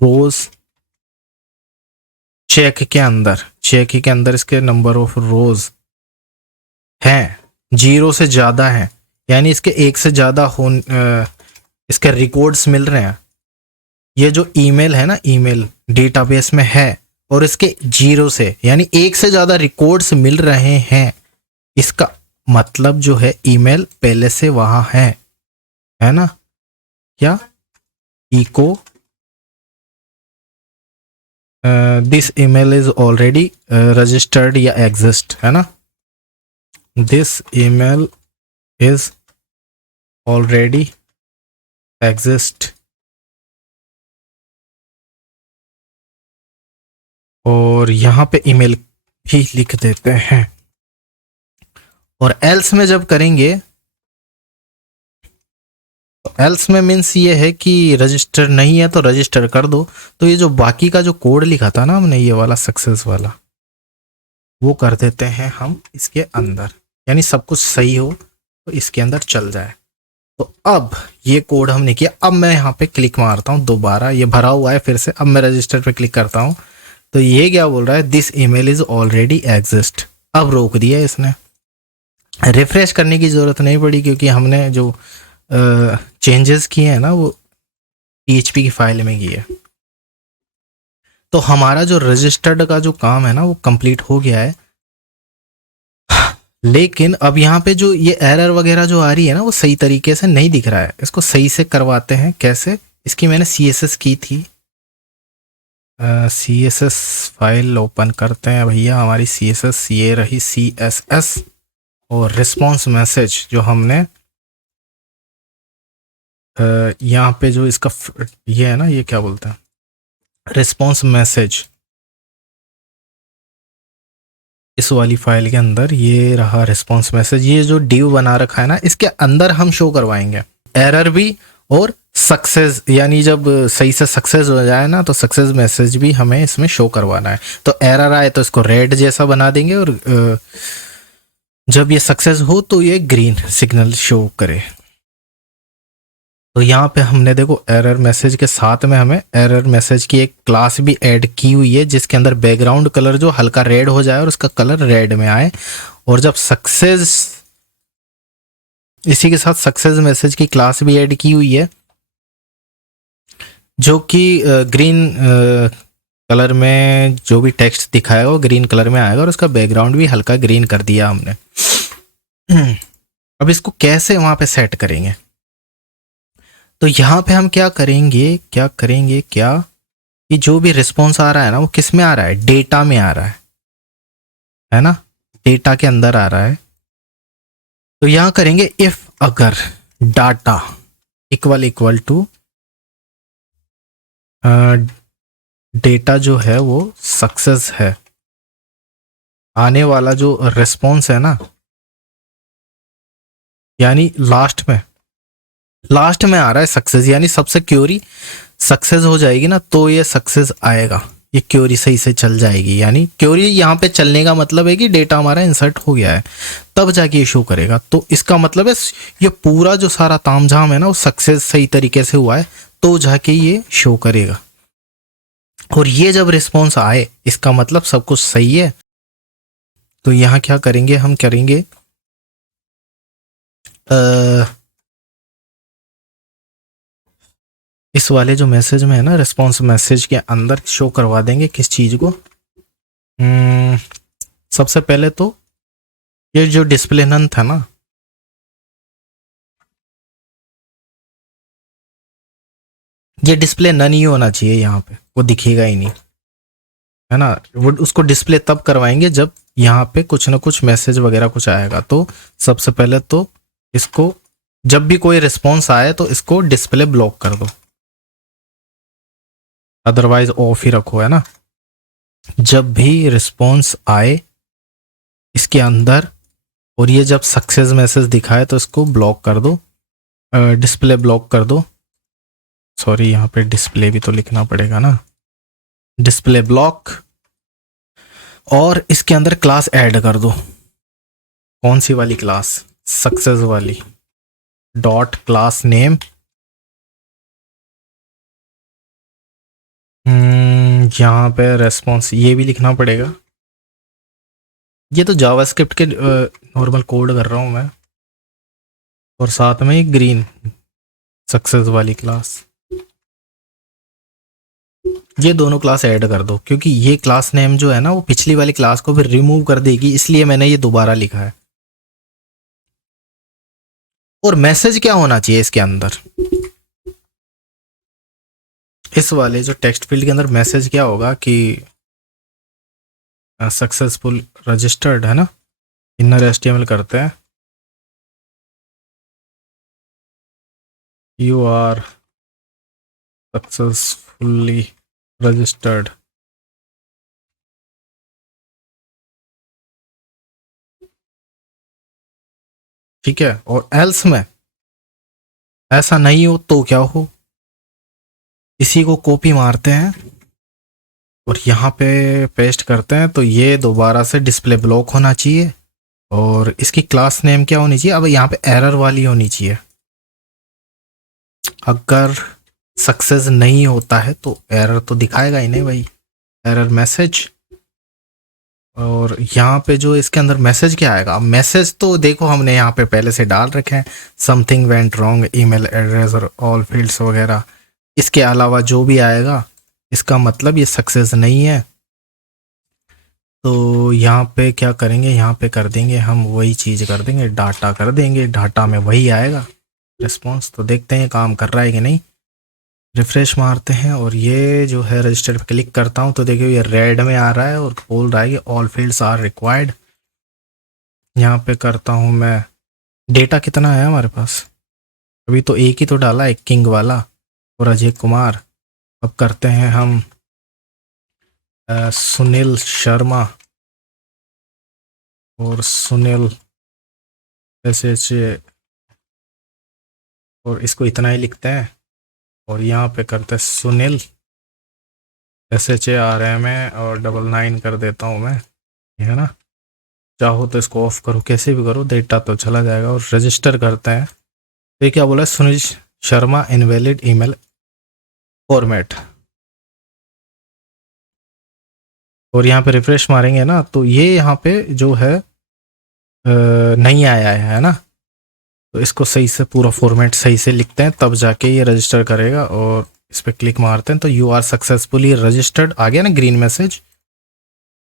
रोज चेक के अंदर इसके नंबर ऑफ रोज हैं, 0 से ज़्यादा हैं, यानी इसके 1 से ज़्यादा इसके रिकॉर्ड्स मिल रहे हैं। ये जो ईमेल है ना, ईमेल डेटाबेस में है और इसके 0 से यानी 1 से ज़्यादा रिकॉर्ड्स मिल रहे हैं, इसका मतलब जो है ईमेल पहले से वहाँ है ना। क्या echo this email is already registered या एग्जिस्ट, है ना। This email is already exist, और यहाँ पे ईमेल भी लिख देते हैं। और एल्स में जब करेंगे तो एल्स में मीन्स ये है कि रजिस्टर नहीं है तो रजिस्टर कर दो। तो ये जो बाकी का जो कोड लिखा था ना हमने, ये वाला सक्सेस वाला, वो कर देते हैं हम इसके अंदर, यानी सब कुछ सही हो तो इसके अंदर चल जाए। तो अब ये कोड हमने किया। अब मैं यहाँ पे क्लिक मारता हूँ दोबारा, ये भरा हुआ है फिर से। अब मैं रजिस्टर पे क्लिक करता हूँ तो ये क्या बोल रहा है, this email is already exist. अब रोक दिया इसने, रिफ्रेश करने की ज़रूरत नहीं पड़ी क्योंकि हमने जो चेंजेस किए हैं ना वो PHP की फाइल में किए। तो हमारा जो रजिस्टर्ड का जो काम है ना वो कंप्लीट हो गया है। लेकिन अब यहाँ पे जो ये एरर वगैरह जो आ रही है ना वो सही तरीके से नहीं दिख रहा है। इसको सही से करवाते हैं कैसे। इसकी मैंने CSS की थी, CSS फाइल ओपन करते हैं भैया। हमारी CSS ये रही, CSS, और रिस्पॉन्स मैसेज जो हमने यहाँ पे जो इसका ये है ना, ये क्या बोलते हैं, रिस्पॉन्स मैसेज, इस वाली फाइल के अंदर ये रहा रिस्पॉन्स मैसेज। ये जो डिव बना रखा है ना, इसके अंदर हम शो करवाएंगे एरर भी और सक्सेस, यानी जब सही से सक्सेस हो जाए ना तो सक्सेस मैसेज भी हमें इसमें शो करवाना है। तो एरर आए तो इसको रेड जैसा बना देंगे और जब ये सक्सेस हो तो ये ग्रीन सिग्नल शो करे। तो यहाँ पे हमने देखो एरर मैसेज के साथ में हमें एरर मैसेज की एक क्लास भी ऐड की हुई है जिसके अंदर बैकग्राउंड कलर जो हल्का रेड हो जाए और उसका कलर रेड में आए। और जब सक्सेस, इसी के साथ सक्सेस मैसेज की क्लास भी ऐड की हुई है जो कि ग्रीन कलर में जो भी टेक्स्ट दिखाएगा वो ग्रीन कलर में आएगा और उसका बैकग्राउंड भी हल्का ग्रीन कर दिया हमने। अब इसको कैसे वहाँ पे सेट करेंगे, तो यहाँ पे हम क्या करेंगे कि जो भी रिस्पॉन्स आ रहा है ना वो किस में आ रहा है, डेटा में आ रहा है ना, डेटा के अंदर आ रहा है। तो यहाँ करेंगे इफ अगर डाटा इक्वल टू डेटा जो है वो सक्सेस है, आने वाला जो रिस्पॉन्स है ना, यानी लास्ट में आ रहा है सक्सेस, यानी सबसे क्यूरी सक्सेस हो जाएगी ना तो ये सक्सेस आएगा, ये क्यूरी सही से चल जाएगी। यानी क्यूरी यहाँ पे चलने का मतलब है कि डेटा हमारा इंसर्ट हो गया है, तब जाके ये शो करेगा। तो इसका मतलब है ये पूरा जो सारा तामझाम है ना वो सक्सेस सही तरीके से हुआ है तो जाके ये शो करेगा। और ये जब रिस्पॉन्स आए इसका मतलब सब कुछ सही है। तो यहाँ क्या करेंगे, हम करेंगे इस वाले जो मैसेज में है ना, रिस्पॉन्स मैसेज के अंदर शो करवा देंगे किस चीज को। सबसे पहले तो ये जो डिस्प्ले नन था ना, ये डिस्प्ले नन ही होना चाहिए, यहाँ पे वो दिखेगा ही नहीं, है ना। वो उसको डिस्प्ले तब करवाएंगे जब यहाँ पे कुछ ना कुछ मैसेज वगैरह कुछ आएगा। तो सबसे पहले तो इसको जब भी कोई रिस्पॉन्स आए तो इसको डिस्प्ले ब्लॉक कर दो, अदरवाइज ऑफ ही रखो, है ना। जब भी रिस्पॉन्स आए इसके अंदर और ये जब सक्सेस मैसेज दिखाए तो इसको ब्लॉक कर दो, डिस्प्ले ब्लॉक कर दो। सॉरी, यहाँ पे डिस्प्ले भी तो लिखना पड़ेगा ना, डिस्प्ले ब्लॉक। और इसके अंदर क्लास ऐड कर दो। कौन सी वाली क्लास, सक्सेस वाली, डॉट क्लास नेम यहाँ पे रेस्पॉन्स ये भी लिखना पड़ेगा। ये तो जावास्क्रिप्ट के नॉर्मल कोड कर रहा हूँ मैं, और साथ में एक ग्रीन सक्सेस वाली क्लास, ये दोनों क्लास ऐड कर दो, क्योंकि ये क्लास नेम जो है ना वो पिछली वाली क्लास को फिर रिमूव कर देगी, इसलिए मैंने ये दोबारा लिखा है। और मैसेज क्या होना चाहिए इसके अंदर, इस वाले जो टेक्स्ट फील्ड के अंदर मैसेज क्या होगा कि सक्सेसफुल रजिस्टर्ड है ना, इनर एचटीएमएल करते हैं, यू आर सक्सेसफुली रजिस्टर्ड। ठीक है, और एल्स में ऐसा नहीं हो तो क्या हो, इसी को कॉपी मारते हैं और यहाँ पे पेस्ट करते हैं, तो ये दोबारा से डिस्प्ले ब्लॉक होना चाहिए और इसकी क्लास नेम क्या होनी चाहिए, अब यहाँ पे एरर वाली होनी चाहिए। अगर सक्सेस नहीं होता है तो एरर तो दिखाएगा ही नहीं भाई, एरर मैसेज। और यहाँ पे जो इसके अंदर मैसेज क्या आएगा, मैसेज तो देखो हमने यहाँ पे पहले से डाल रखे हैं, something went wrong, email address और ऑल फील्ड्स वगैरह। इसके अलावा जो भी आएगा इसका मतलब ये सक्सेस नहीं है। तो यहाँ पे क्या करेंगे, यहाँ पे कर देंगे हम वही चीज़ कर देंगे, डाटा कर देंगे, डाटा में वही आएगा रिस्पॉन्स। तो देखते हैं काम कर रहा है कि नहीं, रिफ्रेश मारते हैं और ये जो है रजिस्टर पे क्लिक करता हूँ तो देखिए ये रेड में आ रहा है और बोल रहा है कि ऑल फील्ड्स आर रिक्वायर्ड। यहाँ पे करता हूँ मैं, डेटा कितना है हमारे पास, अभी तो एक ही तो डाला है, किंग वाला और अजय कुमार। अब करते हैं हम सुनील शर्मा और सुनील SH, और इसको इतना ही लिखते हैं और यहाँ पे करते हैं सुनील SHARM और 99 कर देता हूँ मैं, है ना। चाहो तो इसको ऑफ करो, कैसे भी करो, डेटा तो चला जाएगा। और रजिस्टर करते हैं, तो ये क्या बोला है, Sunil Sharma invalid email format. और यहाँ पे रिफ्रेश मारेंगे ना तो ये यहाँ पे जो है नहीं आया है ना, तो इसको सही से पूरा फॉर्मेट सही से लिखते हैं तब जाके ये रजिस्टर करेगा। और इस पर क्लिक मारते हैं तो यू आर सक्सेसफुली रजिस्टर्ड आ गया ना ग्रीन मैसेज।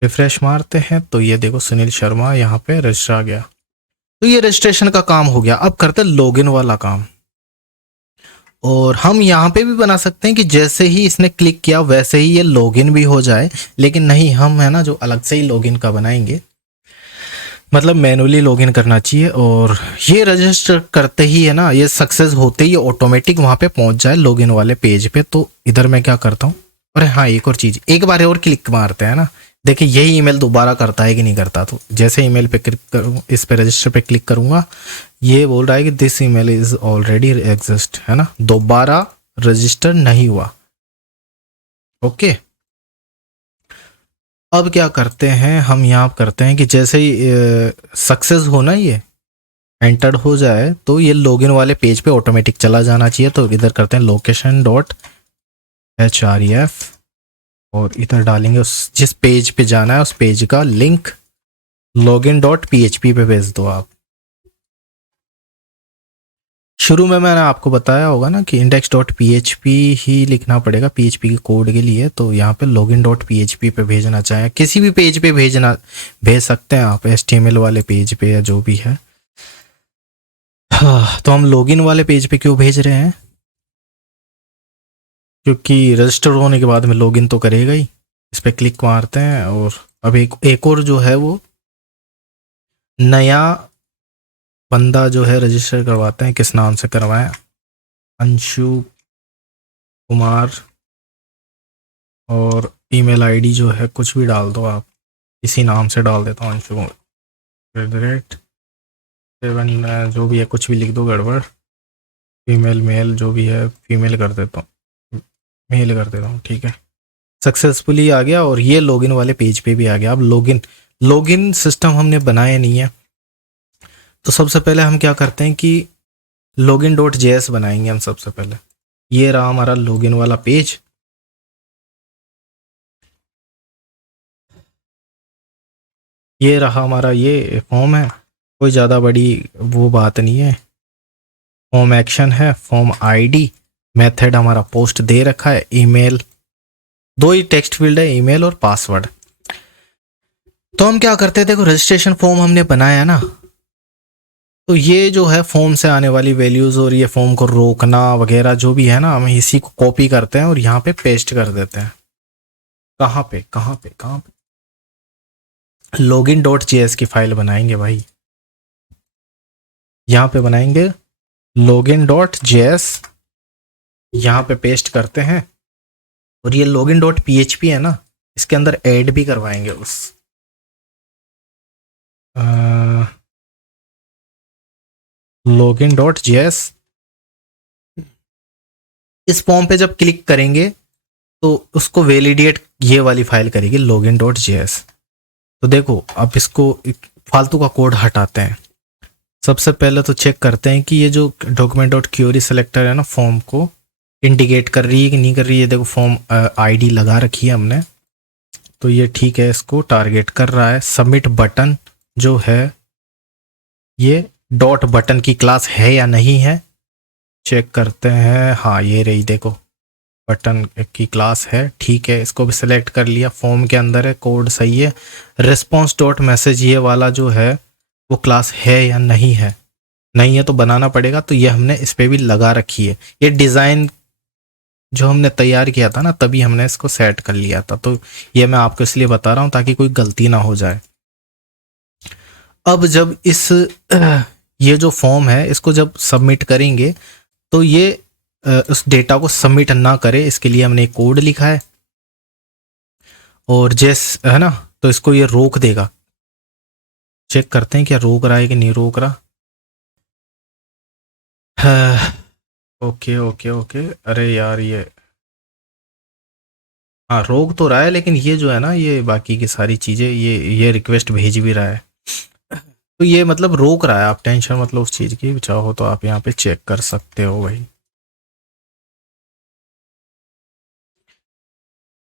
रिफ्रेश मारते हैं तो ये देखो सुनील शर्मा यहाँ पे रजिस्टर आ गया। तो ये रजिस्ट्रेशन का काम हो गया। अब करते हैं लॉगिन वाला काम। और हम यहाँ पे भी बना सकते हैं कि जैसे ही इसने क्लिक किया वैसे ही ये लॉगिन भी हो जाए, लेकिन नहीं, हम है ना जो अलग से ही लॉगिन का बनाएंगे, मतलब मैनुअली लॉगिन करना चाहिए। और ये रजिस्टर करते ही है ना, ये सक्सेस होते ही ऑटोमेटिक वहाँ पे पहुँच जाए लॉगिन वाले पेज पे। तो इधर मैं क्या करता हूँ, अरे हाँ एक और चीज़, एक बार और क्लिक मारते हैं ना, देखिए यही ईमेल दोबारा करता है कि नहीं करता। तो जैसे ईमेल पे क्लिक करूँ, इस पे रजिस्टर पे क्लिक करूँगा, ये बोल रहा है कि this email is already exist, है ना, दोबारा रजिस्टर नहीं हुआ। ओके, अब क्या करते हैं हम, यहाँ करते हैं कि जैसे ही सक्सेस होना, ये एंटर्ड हो जाए तो ये लॉगिन वाले पेज पे ऑटोमेटिक चला जाना चाहिए। तो इधर करते हैं location.href और इधर डालेंगे उस जिस पेज पे जाना है उस पेज का लिंक, login.php पे भेज दो आप। शुरू में मैंने आपको बताया होगा ना कि index.php ही लिखना पड़ेगा PHP के कोड के लिए। तो यहाँ पे login.php पे भेजना चाहें, किसी भी पेज पे भेज सकते हैं आप, HTML वाले पेज पे या जो भी है। हाँ, तो हम लॉगिन वाले पेज पे क्यों भेज रहे हैं, क्योंकि रजिस्टर होने के बाद में लॉगिन तो करेगा ही। इस पर क्लिक मारते हैं और अब एक और जो है वो नया बंदा जो है रजिस्टर करवाते हैं। किस नाम से करवाएं, अंशु कुमार, और ईमेल आईडी जो है कुछ भी डाल दो आप, इसी नाम से डाल देता हूँ, अंशु कुमार @ जो भी है कुछ भी लिख दो गड़बड़, फीमेल मेल जो भी है फीमेल कर देता हूँ, मेल कर देता हूँ, ठीक है। सक्सेसफुली आ गया और ये लॉगिन वाले पेज पे भी आ गया। अब लॉगिन सिस्टम हमने बनाया नहीं है, तो सबसे पहले हम क्या करते हैं कि login.js बनाएंगे हम सबसे पहले। ये रहा हमारा लॉगिन वाला पेज। ये रहा हमारा ये फॉर्म है, कोई ज़्यादा बड़ी वो बात नहीं है। फॉर्म एक्शन है, फॉर्म आईडी, मेथड हमारा पोस्ट दे रखा है, ईमेल, दो ही टेक्स्ट फील्ड है, ईमेल और पासवर्ड। तो हम क्या करते हैं, देखो रजिस्ट्रेशन फॉर्म हमने बनाया ना, तो ये जो है फॉर्म से आने वाली वैल्यूज़ और ये फॉर्म को रोकना वगैरह जो भी है ना, हम इसी को कॉपी करते हैं और यहाँ पे पेस्ट कर देते हैं। कहाँ पे लॉगिन डॉट जेएस की फाइल बनाएंगे भाई, यहाँ पे बनाएंगे लॉगिन डॉट जेएस, यहाँ पे पेस्ट करते हैं और ये लॉगिन डॉट पीएचपी है ना, इसके अंदर ऐड भी करवाएंगे उस लॉगिन डॉट जेएस। इस फॉर्म पे जब क्लिक करेंगे तो उसको वैलिडेट ये वाली फाइल करेगी लॉगिन डॉट जेएस। तो देखो अब इसको फालतू का कोड हटाते हैं। सबसे पहले तो चेक करते हैं कि ये जो डॉक्यूमेंट डॉट क्यूरी सेलेक्टर है ना, फॉर्म को इंडिकेट कर रही है कि नहीं कर रही है। देखो फॉर्म आईडी लगा रखी है हमने, तो ये ठीक है, इसको टारगेट कर रहा है। सबमिट बटन जो है ये डॉट बटन की क्लास है या नहीं है, चेक करते हैं। हाँ ये रही, देखो बटन की क्लास है, ठीक है, इसको भी सिलेक्ट कर लिया। फॉर्म के अंदर है, कोड सही है। रिस्पॉन्स डॉट मैसेज ये वाला जो है वो क्लास है या नहीं है, नहीं है तो बनाना पड़ेगा। तो ये हमने इस पर भी लगा रखी है। ये डिज़ाइन जो हमने तैयार किया था ना, तभी हमने इसको सेट कर लिया था। तो ये मैं आपको इसलिए बता रहा हूँ ताकि कोई गलती ना हो जाए। अब जब इस ये जो फॉर्म है इसको जब सबमिट करेंगे तो ये उस डेटा को सबमिट ना करे, इसके लिए हमने एक कोड लिखा है। और जैस है ना, तो इसको ये रोक देगा। चेक करते हैं क्या रोक रहा है कि नहीं रोक रहा। ओके ओके ओके, अरे यार ये हाँ रोक तो रहा है, लेकिन ये जो है ना, ये बाकी की सारी चीज़ें ये रिक्वेस्ट भेज भी रहा है। तो ये मतलब रोक रहा है। आप टेंशन मतलब उस चीज़ की, चाहो तो आप यहाँ पे चेक कर सकते हो भाई।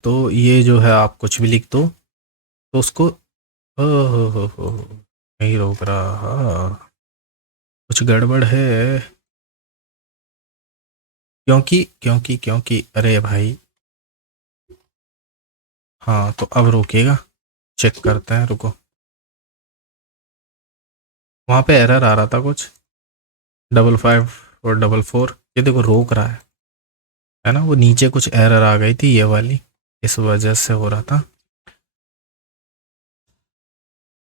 तो ये जो है आप कुछ भी लिख दो तो उसको हो नहीं रोक रहा, कुछ गड़बड़ है। क्योंकि अरे भाई, हाँ तो अब रोकेगा, चेक करते हैं, रुको। वहाँ पे एरर आ रहा था कुछ 55 और 44, ये देखो रोक रहा है ना। वो नीचे कुछ एरर आ गई थी ये वाली, इस वजह से हो रहा था।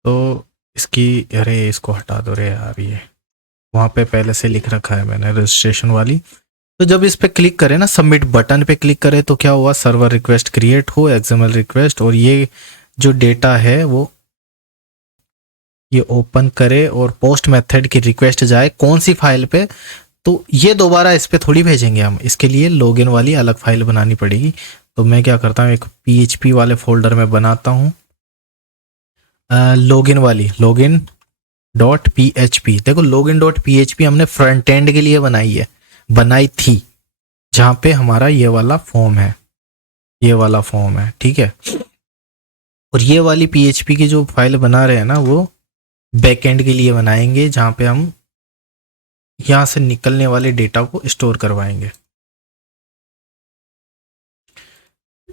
तो इसकी, अरे इसको हटा दो रे यार, ये वहाँ पे पहले से लिख रखा है मैंने रजिस्ट्रेशन वाली। तो जब इस पे क्लिक करें ना, सबमिट बटन पे क्लिक करें, तो क्या हुआ, सर्वर रिक्वेस्ट क्रिएट हो, एक्सएमएल रिक्वेस्ट, और ये जो डेटा है वो ये ओपन करे और पोस्ट मेथड की रिक्वेस्ट जाए कौन सी फाइल पे। तो ये दोबारा इस पे थोड़ी भेजेंगे हम, इसके लिए लॉगिन वाली अलग फाइल बनानी पड़ेगी। तो मैं क्या करता हूँ, एक पीएचपी वाले फोल्डर में बनाता हूँ लॉगिन वाली, लॉगिन डॉट पीएचपी। देखो लॉगिन डॉट पीएचपी हमने फ्रंट एंड के लिए बनाई थी, जहाँ पे हमारा ये वाला फॉर्म है, ये वाला फॉर्म है, ठीक है। और ये वाली पीएचपी की जो फाइल बना रहे हैं ना, वो बैकएंड के लिए बनाएंगे, जहाँ पे हम यहाँ से निकलने वाले डेटा को स्टोर करवाएंगे,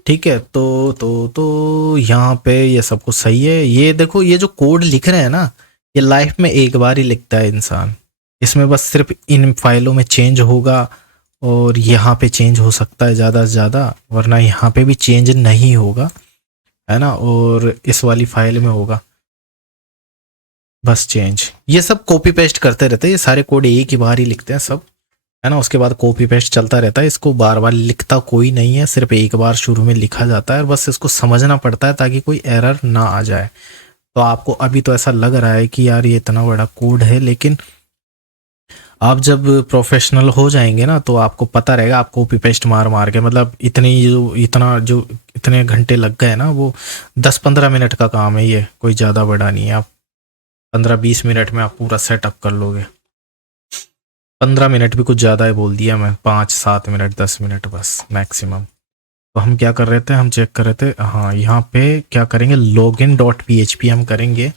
ठीक है। तो यहाँ पे ये सब कुछ सही है। ये देखो ये जो कोड लिख रहे हैं ना, ये लाइफ में एक बार ही लिखता है इंसान। इसमें बस सिर्फ इन फाइलों में चेंज होगा और यहाँ पे चेंज हो सकता है ज़्यादा से ज़्यादा, वरना यहाँ पे भी चेंज नहीं होगा, है ना। और इस वाली फाइल में होगा बस चेंज। ये सब कॉपी पेस्ट करते रहते हैं, ये सारे कोड एक ही बार ही लिखते हैं सब, है ना। उसके बाद कॉपी पेस्ट चलता रहता है, इसको बार बार लिखता कोई नहीं है, सिर्फ एक बार शुरू में लिखा जाता है और बस इसको समझना पड़ता है ताकि कोई एरर ना आ जाए। तो आपको अभी तो ऐसा लग रहा है कि यार ये इतना बड़ा कोड है, लेकिन आप जब प्रोफेशनल हो जाएंगे ना तो आपको पता रहेगा। आप कॉपी पेस्ट मार मार के, मतलब इतने घंटे लग गए ना, वो 10-15 मिनट का काम है ये, कोई ज़्यादा बड़ा नहीं है। आप 15-20 मिनट में आप पूरा सेटअप कर लोगे। 15 मिनट भी कुछ ज़्यादा है बोल दिया मैं, 5-7 मिनट 10 मिनट बस मैक्सिमम। तो हम क्या कर रहे थे, हम चेक कर रहे थे, हाँ यहाँ पे क्या करेंगे, लॉगिन डॉट पी हम करेंगे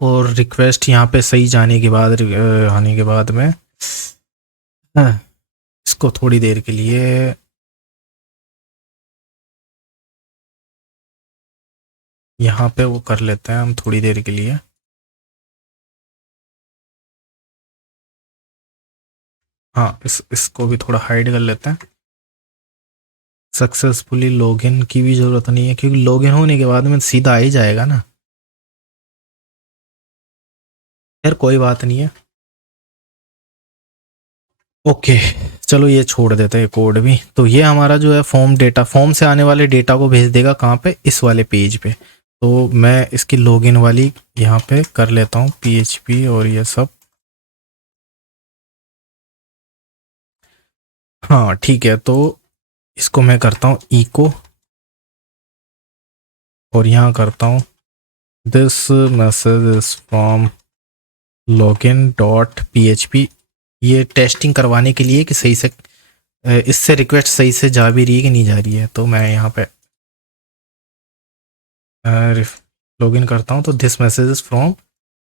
और रिक्वेस्ट यहाँ पे सही जाने के बाद आने के बाद में हाँ, इसको थोड़ी देर के लिए यहाँ पे वो कर लेते हैं हम थोड़ी देर के लिए। हाँ इसको भी थोड़ा हाइड कर लेते हैं। सक्सेसफुली लॉगिन की भी ज़रूरत नहीं है क्योंकि लॉगिन होने के बाद में सीधा आ ही जाएगा ना। यार कोई बात नहीं है, ओके चलो ये छोड़ देते हैं कोड भी। तो ये हमारा जो है फॉर्म डेटा, फॉर्म से आने वाले डेटा को भेज देगा कहाँ पे, इस वाले पेज पे। तो मैं इसकी लॉगिन वाली यहाँ पे कर लेता हूँ पीएचपी और ये सब। हाँ ठीक है, तो इसको मैं करता हूँ इको और यहाँ करता हूँ this message is from login dot P. ये टेस्टिंग करवाने के लिए कि सही से इससे रिक्वेस्ट सही से जा भी रही है कि नहीं जा रही है। तो मैं यहाँ पे लॉगिन करता हूँ तो this message is from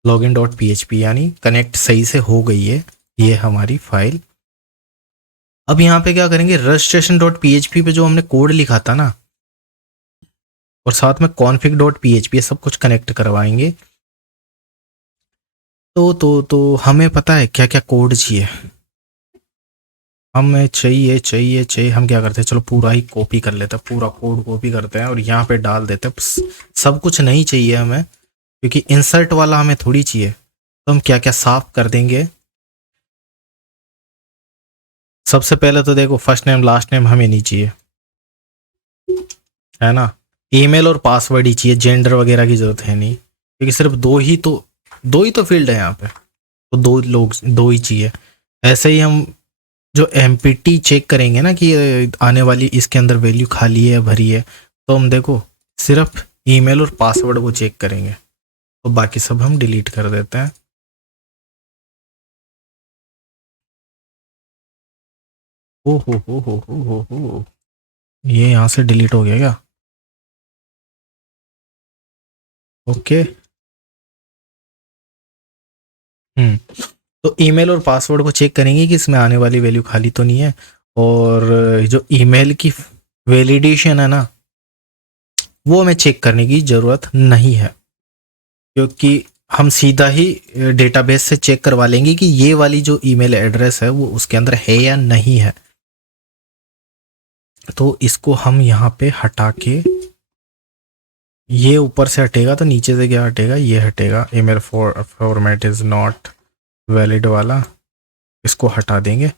login dot P यानी कनेक्ट सही से हो गई है ये हमारी फाइल। अब यहाँ पे क्या करेंगे, रजिस्ट्रेशन डॉट पी पे जो हमने कोड लिखा था ना और साथ में कॉन्फिग डॉट पी सब कुछ कनेक्ट करवाएंगे। तो हमें पता है क्या क्या कोड चाहिए, हमें चाहिए हम क्या करते हैं, चलो पूरा ही कॉपी कर लेते हैं, पूरा कोड कॉपी करते हैं और यहाँ पे डाल देते हैं। सब कुछ नहीं चाहिए हमें क्योंकि इंसर्ट वाला हमें थोड़ी चाहिए। तो हम क्या क्या साफ कर देंगे, सबसे पहले तो देखो फर्स्ट नेम लास्ट नेम हमें नहीं चाहिए, है ना। ईमेल और पासवर्ड ही चाहिए, जेंडर वगैरह की जरूरत है नहीं क्योंकि सिर्फ दो ही तो फील्ड है यहाँ पे, तो दो ही चाहिए। ऐसे ही हम जो एमपीटी चेक करेंगे ना कि आने वाली इसके अंदर वैल्यू खाली है भरी है, तो हम देखो सिर्फ ईमेल और पासवर्ड को चेक करेंगे, तो बाकी सब हम डिलीट कर देते हैं। ओ हो, ये यहाँ से डिलीट हो गया क्या, ओके। तो ईमेल और पासवर्ड को चेक करेंगे कि इसमें आने वाली वैल्यू खाली तो नहीं है। और जो ईमेल की वैलिडेशन है ना, वो हमें चेक करने की ज़रूरत नहीं है क्योंकि हम सीधा ही डेटाबेस से चेक करवा लेंगे कि ये वाली जो ईमेल एड्रेस है वो उसके अंदर है या नहीं है। तो इसको हम यहाँ पे हटा के, ये ऊपर से हटेगा तो नीचे से क्या हटेगा, ये हटेगा, email format is not valid वाला, इसको हटा देंगे।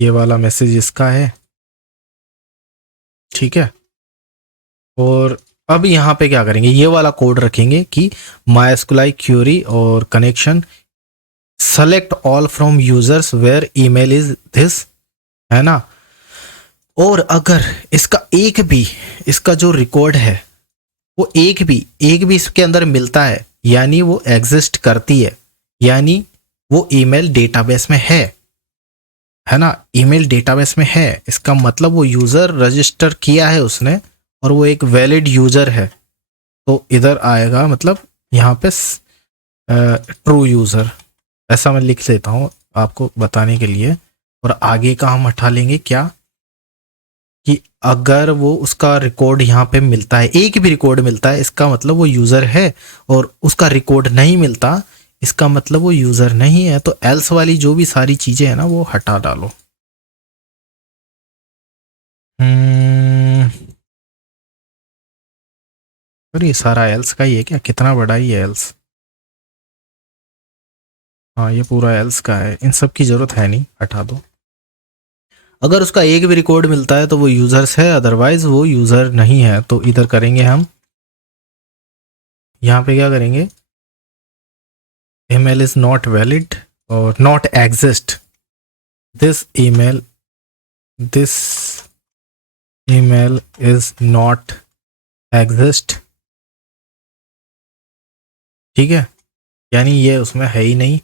ये वाला मैसेज इसका है, ठीक है। और अब यहाँ पे क्या करेंगे, ये वाला कोड रखेंगे कि MySQL क्यूरी और connection select all from users where email is this, है ना। और अगर इसका एक भी, इसका जो रिकॉर्ड है वो एक भी इसके अंदर मिलता है यानी वो एग्जिस्ट करती है, यानी वो ईमेल डेटाबेस में है ना, ईमेल डेटाबेस में है, इसका मतलब वो यूज़र रजिस्टर किया है उसने और वो एक वैलिड यूज़र है। तो इधर आएगा मतलब यहाँ पे ट्रू यूज़र, ऐसा मैं लिख लेता हूँ आपको बताने के लिए। और आगे का हम हटा लेंगे क्या, कि अगर वो उसका रिकॉर्ड यहाँ पे मिलता है, एक भी रिकॉर्ड मिलता है, इसका मतलब वो यूज़र है। और उसका रिकॉर्ड नहीं मिलता, इसका मतलब वो यूज़र नहीं है। तो एल्स वाली जो भी सारी चीज़ें हैं ना वो हटा डालो। और ये सारा एल्स का ही है क्या, कितना बड़ा ही है एल्स, हाँ ये पूरा एल्स का है, इन सब की ज़रूरत है नहीं, हटा दो। अगर उसका एक भी रिकॉर्ड मिलता है तो वो यूज़र्स है, अदरवाइज वो यूज़र नहीं है। तो इधर करेंगे हम, यहाँ पे क्या करेंगे, email is not valid or not exist, this email is not exist, ठीक है, यानी ये उसमें है ही नहीं।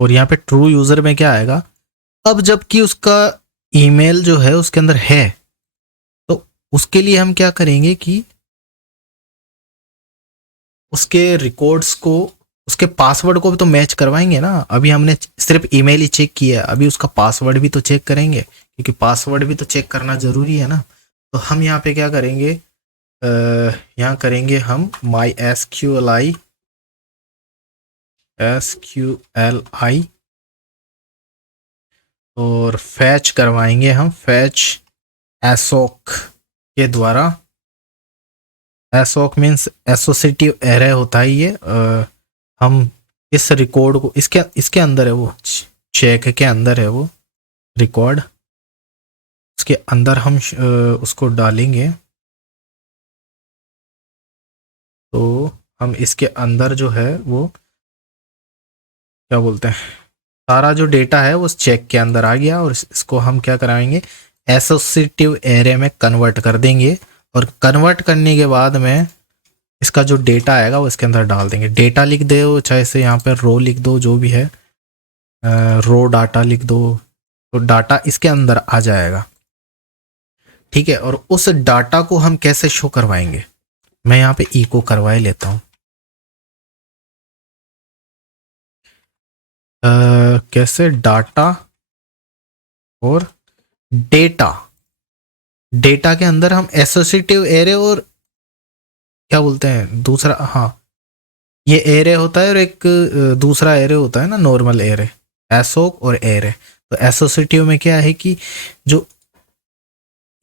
और यहाँ पे ट्रू यूजर में क्या आएगा, अब जबकि उसका ईमेल जो है उसके अंदर है, तो उसके लिए हम क्या करेंगे कि उसके रिकॉर्ड्स को, उसके पासवर्ड को भी तो मैच करवाएंगे ना। अभी हमने सिर्फ ईमेल ही चेक किया, अभी उसका पासवर्ड भी तो चेक करेंगे, क्योंकि पासवर्ड भी तो चेक करना ज़रूरी है ना। तो हम यहाँ पे क्या करेंगे, यहाँ करेंगे हम माई एस क्यू एल आई और फैच करवाएंगे हम, फैच एसोक के द्वारा। एसोक मीन्स एसोसिएटिव एरे होता है ये। हम इस रिकॉर्ड को, इसके इसके अंदर है वो, चेक के अंदर है वो रिकॉर्ड, उसके अंदर हम उसको डालेंगे। तो हम इसके अंदर जो है वो क्या बोलते हैं, सारा जो डेटा है वो उस चेक के अंदर आ गया, और इसको हम क्या कराएंगे, एसोसिएटिव एरे में कन्वर्ट कर देंगे। और कन्वर्ट करने के बाद में इसका जो डेटा आएगा वो इसके अंदर डाल देंगे। डेटा लिख दो, चाहे से यहाँ पर रो लिख दो, जो भी है, रो डाटा लिख दो, तो डाटा इसके अंदर आ जाएगा। ठीक है, और उस डाटा को हम कैसे शो करवाएंगे, मैं यहाँ पे इको करवाए लेता हूँ। कैसे, डाटा और डेटा, डेटा के अंदर हम एसोसिएटिव एरे और क्या बोलते हैं दूसरा, हाँ ये एरे होता है, और एक दूसरा एरे होता है ना, नॉर्मल एरे, एसोक और एरे। तो एसोसिएटिव में क्या है कि जो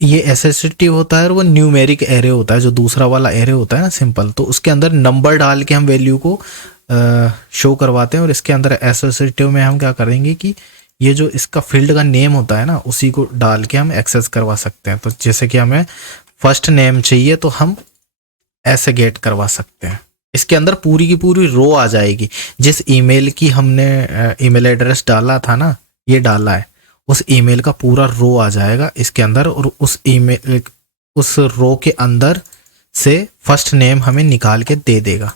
ये एसोसिएटिव होता है और वो न्यूमेरिक एरे होता है, जो दूसरा वाला एरे होता है ना सिंपल, तो उसके अंदर नंबर डाल के हम वैल्यू को शो करवाते हैं। और इसके अंदर एसोसिएटिव में हम क्या करेंगे कि ये जो इसका फील्ड का नेम होता है ना, उसी को डाल के हम एक्सेस करवा सकते हैं। तो जैसे कि हमें फर्स्ट नेम चाहिए तो हम ऐसे गेट करवा सकते हैं। इसके अंदर पूरी की पूरी रो आ जाएगी, जिस ईमेल की हमने ईमेल एड्रेस डाला था ना, ये डाला है, उस ईमेल का पूरा रो आ जाएगा इसके अंदर, और उस ईमेल, उस रो के अंदर से फर्स्ट नेम हमें निकाल के दे देगा।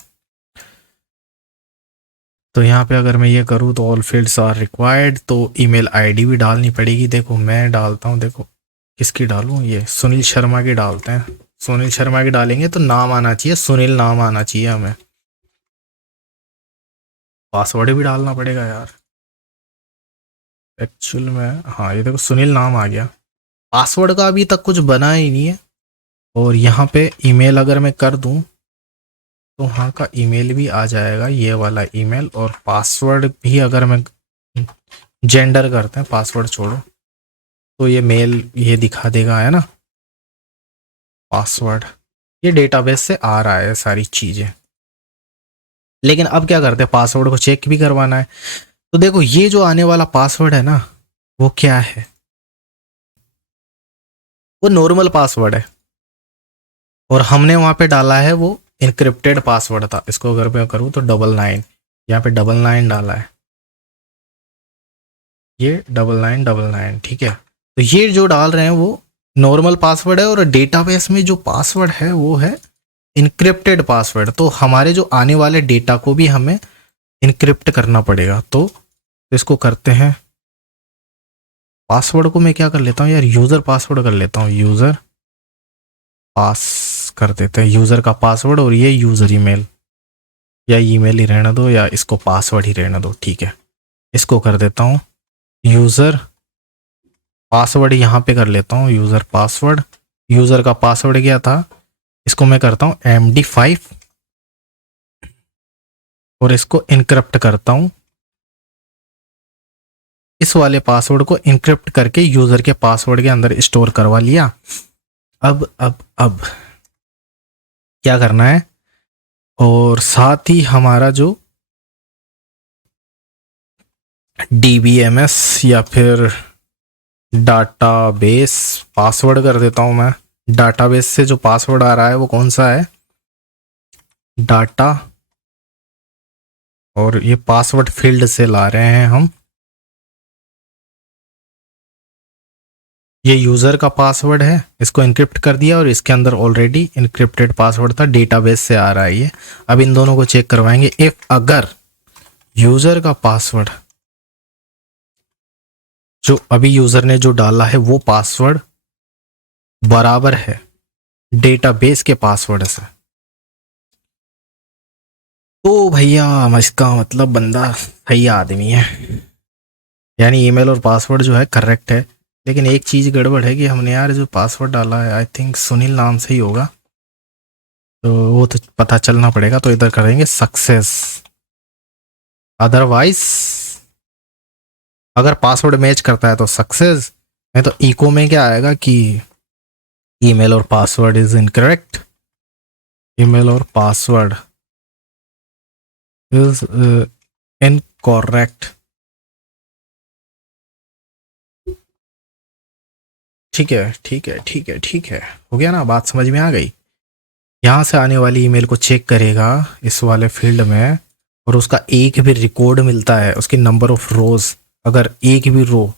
तो यहाँ पे अगर मैं ये करूँ तो ऑल फील्ड्स आर रिक्वायर्ड, तो ईमेल आईडी भी डालनी पड़ेगी। देखो मैं डालता हूँ, देखो किसकी डालूँ, ये सुनील शर्मा की डालते हैं। सुनील शर्मा की डालेंगे तो नाम आना चाहिए, सुनील नाम आना चाहिए हमें। पासवर्ड भी डालना पड़ेगा यार एक्चुअल में। हाँ ये देखो सुनील नाम आ गया, पासवर्ड का अभी तक कुछ बना ही नहीं है। और यहाँ पे ईमेल अगर मैं कर दूँ तो वहाँ का ईमेल भी आ जाएगा, ये वाला ईमेल। और पासवर्ड भी अगर मैं जेंडर करते हैं, पासवर्ड छोड़ो, तो ये मेल ये दिखा देगा, है ना पासवर्ड। ये डेटाबेस से आ रहा है सारी चीज़ें। लेकिन अब क्या करते हैं, पासवर्ड को चेक भी करवाना है। तो देखो ये जो आने वाला पासवर्ड है ना, वो क्या है, वो नॉर्मल पासवर्ड है, और हमने वहाँ पे डाला है वो इनक्रिप्टेड पासवर्ड था। इसको अगर मैं करूँ तो 99, यहाँ पे 99 डाला है, ये 9999, ठीक है। तो ये जो डाल रहे हैं वो नॉर्मल पासवर्ड है, और डेटाबेस में जो पासवर्ड है वो है इनक्रिप्टेड पासवर्ड। तो हमारे जो आने वाले डेटा को भी हमें इनक्रिप्ट करना पड़ेगा। तो इसको करते हैं, पासवर्ड को मैं क्या कर लेता हूँ यार, यूज़र पासवर्ड कर लेता हूँ, यूज़र पास कर देते हैं, यूज़र का पासवर्ड। और ये यूज़र ईमेल, या ईमेल ही रहने दो, या इसको पासवर्ड ही रहने दो, ठीक है। इसको कर देता हूँ यूज़र पासवर्ड, यहाँ पे कर लेता हूँ यूज़र पासवर्ड। यूज़र का पासवर्ड क्या था, इसको मैं करता हूँ MD5, और इसको इनक्रिप्ट करता हूँ। इस वाले पासवर्ड को इनक्रिप्ट करके यूज़र के पासवर्ड के अंदर स्टोर करवा लिया। अब क्या करना है, और साथ ही हमारा जो DBMS या फिर डाटाबेस पासवर्ड कर देता हूं मैं। डाटाबेस से जो पासवर्ड आ रहा है वो कौन सा है, डाटा, और ये पासवर्ड फील्ड से ला रहे हैं हम। ये यूज़र का पासवर्ड है, इसको इनक्रिप्ट कर दिया, और इसके अंदर ऑलरेडी इनक्रिप्टेड पासवर्ड था, डेटाबेस से आ रहा है ये। अब इन दोनों को चेक करवाएंगे। इफ अगर यूज़र का पासवर्ड जो अभी यूजर ने जो डाला है वो पासवर्ड बराबर है डेटाबेस के पासवर्ड से। तो भैया इसका मतलब बंदा सही आदमी है, यानी ईमेल और पासवर्ड जो है करेक्ट है। लेकिन एक चीज़ गड़बड़ है कि हमने यार जो पासवर्ड डाला है आई थिंक सुनील नाम से ही होगा, तो वो तो पता चलना पड़ेगा। तो इधर करेंगे सक्सेस। अदरवाइज अगर पासवर्ड मैच करता है तो सक्सेस, नहीं तो इको में क्या आएगा कि ईमेल और पासवर्ड इज इनकरेक्ट, ईमेल और पासवर्ड इज इनकरेक्ट। ठीक है ठीक है ठीक है ठीक है, हो गया ना, बात समझ में आ गई। यहाँ से आने वाली ईमेल को चेक करेगा इस वाले फील्ड में, और उसका एक भी रिकॉर्ड मिलता है, उसकी नंबर ऑफ रोज, अगर एक भी रो,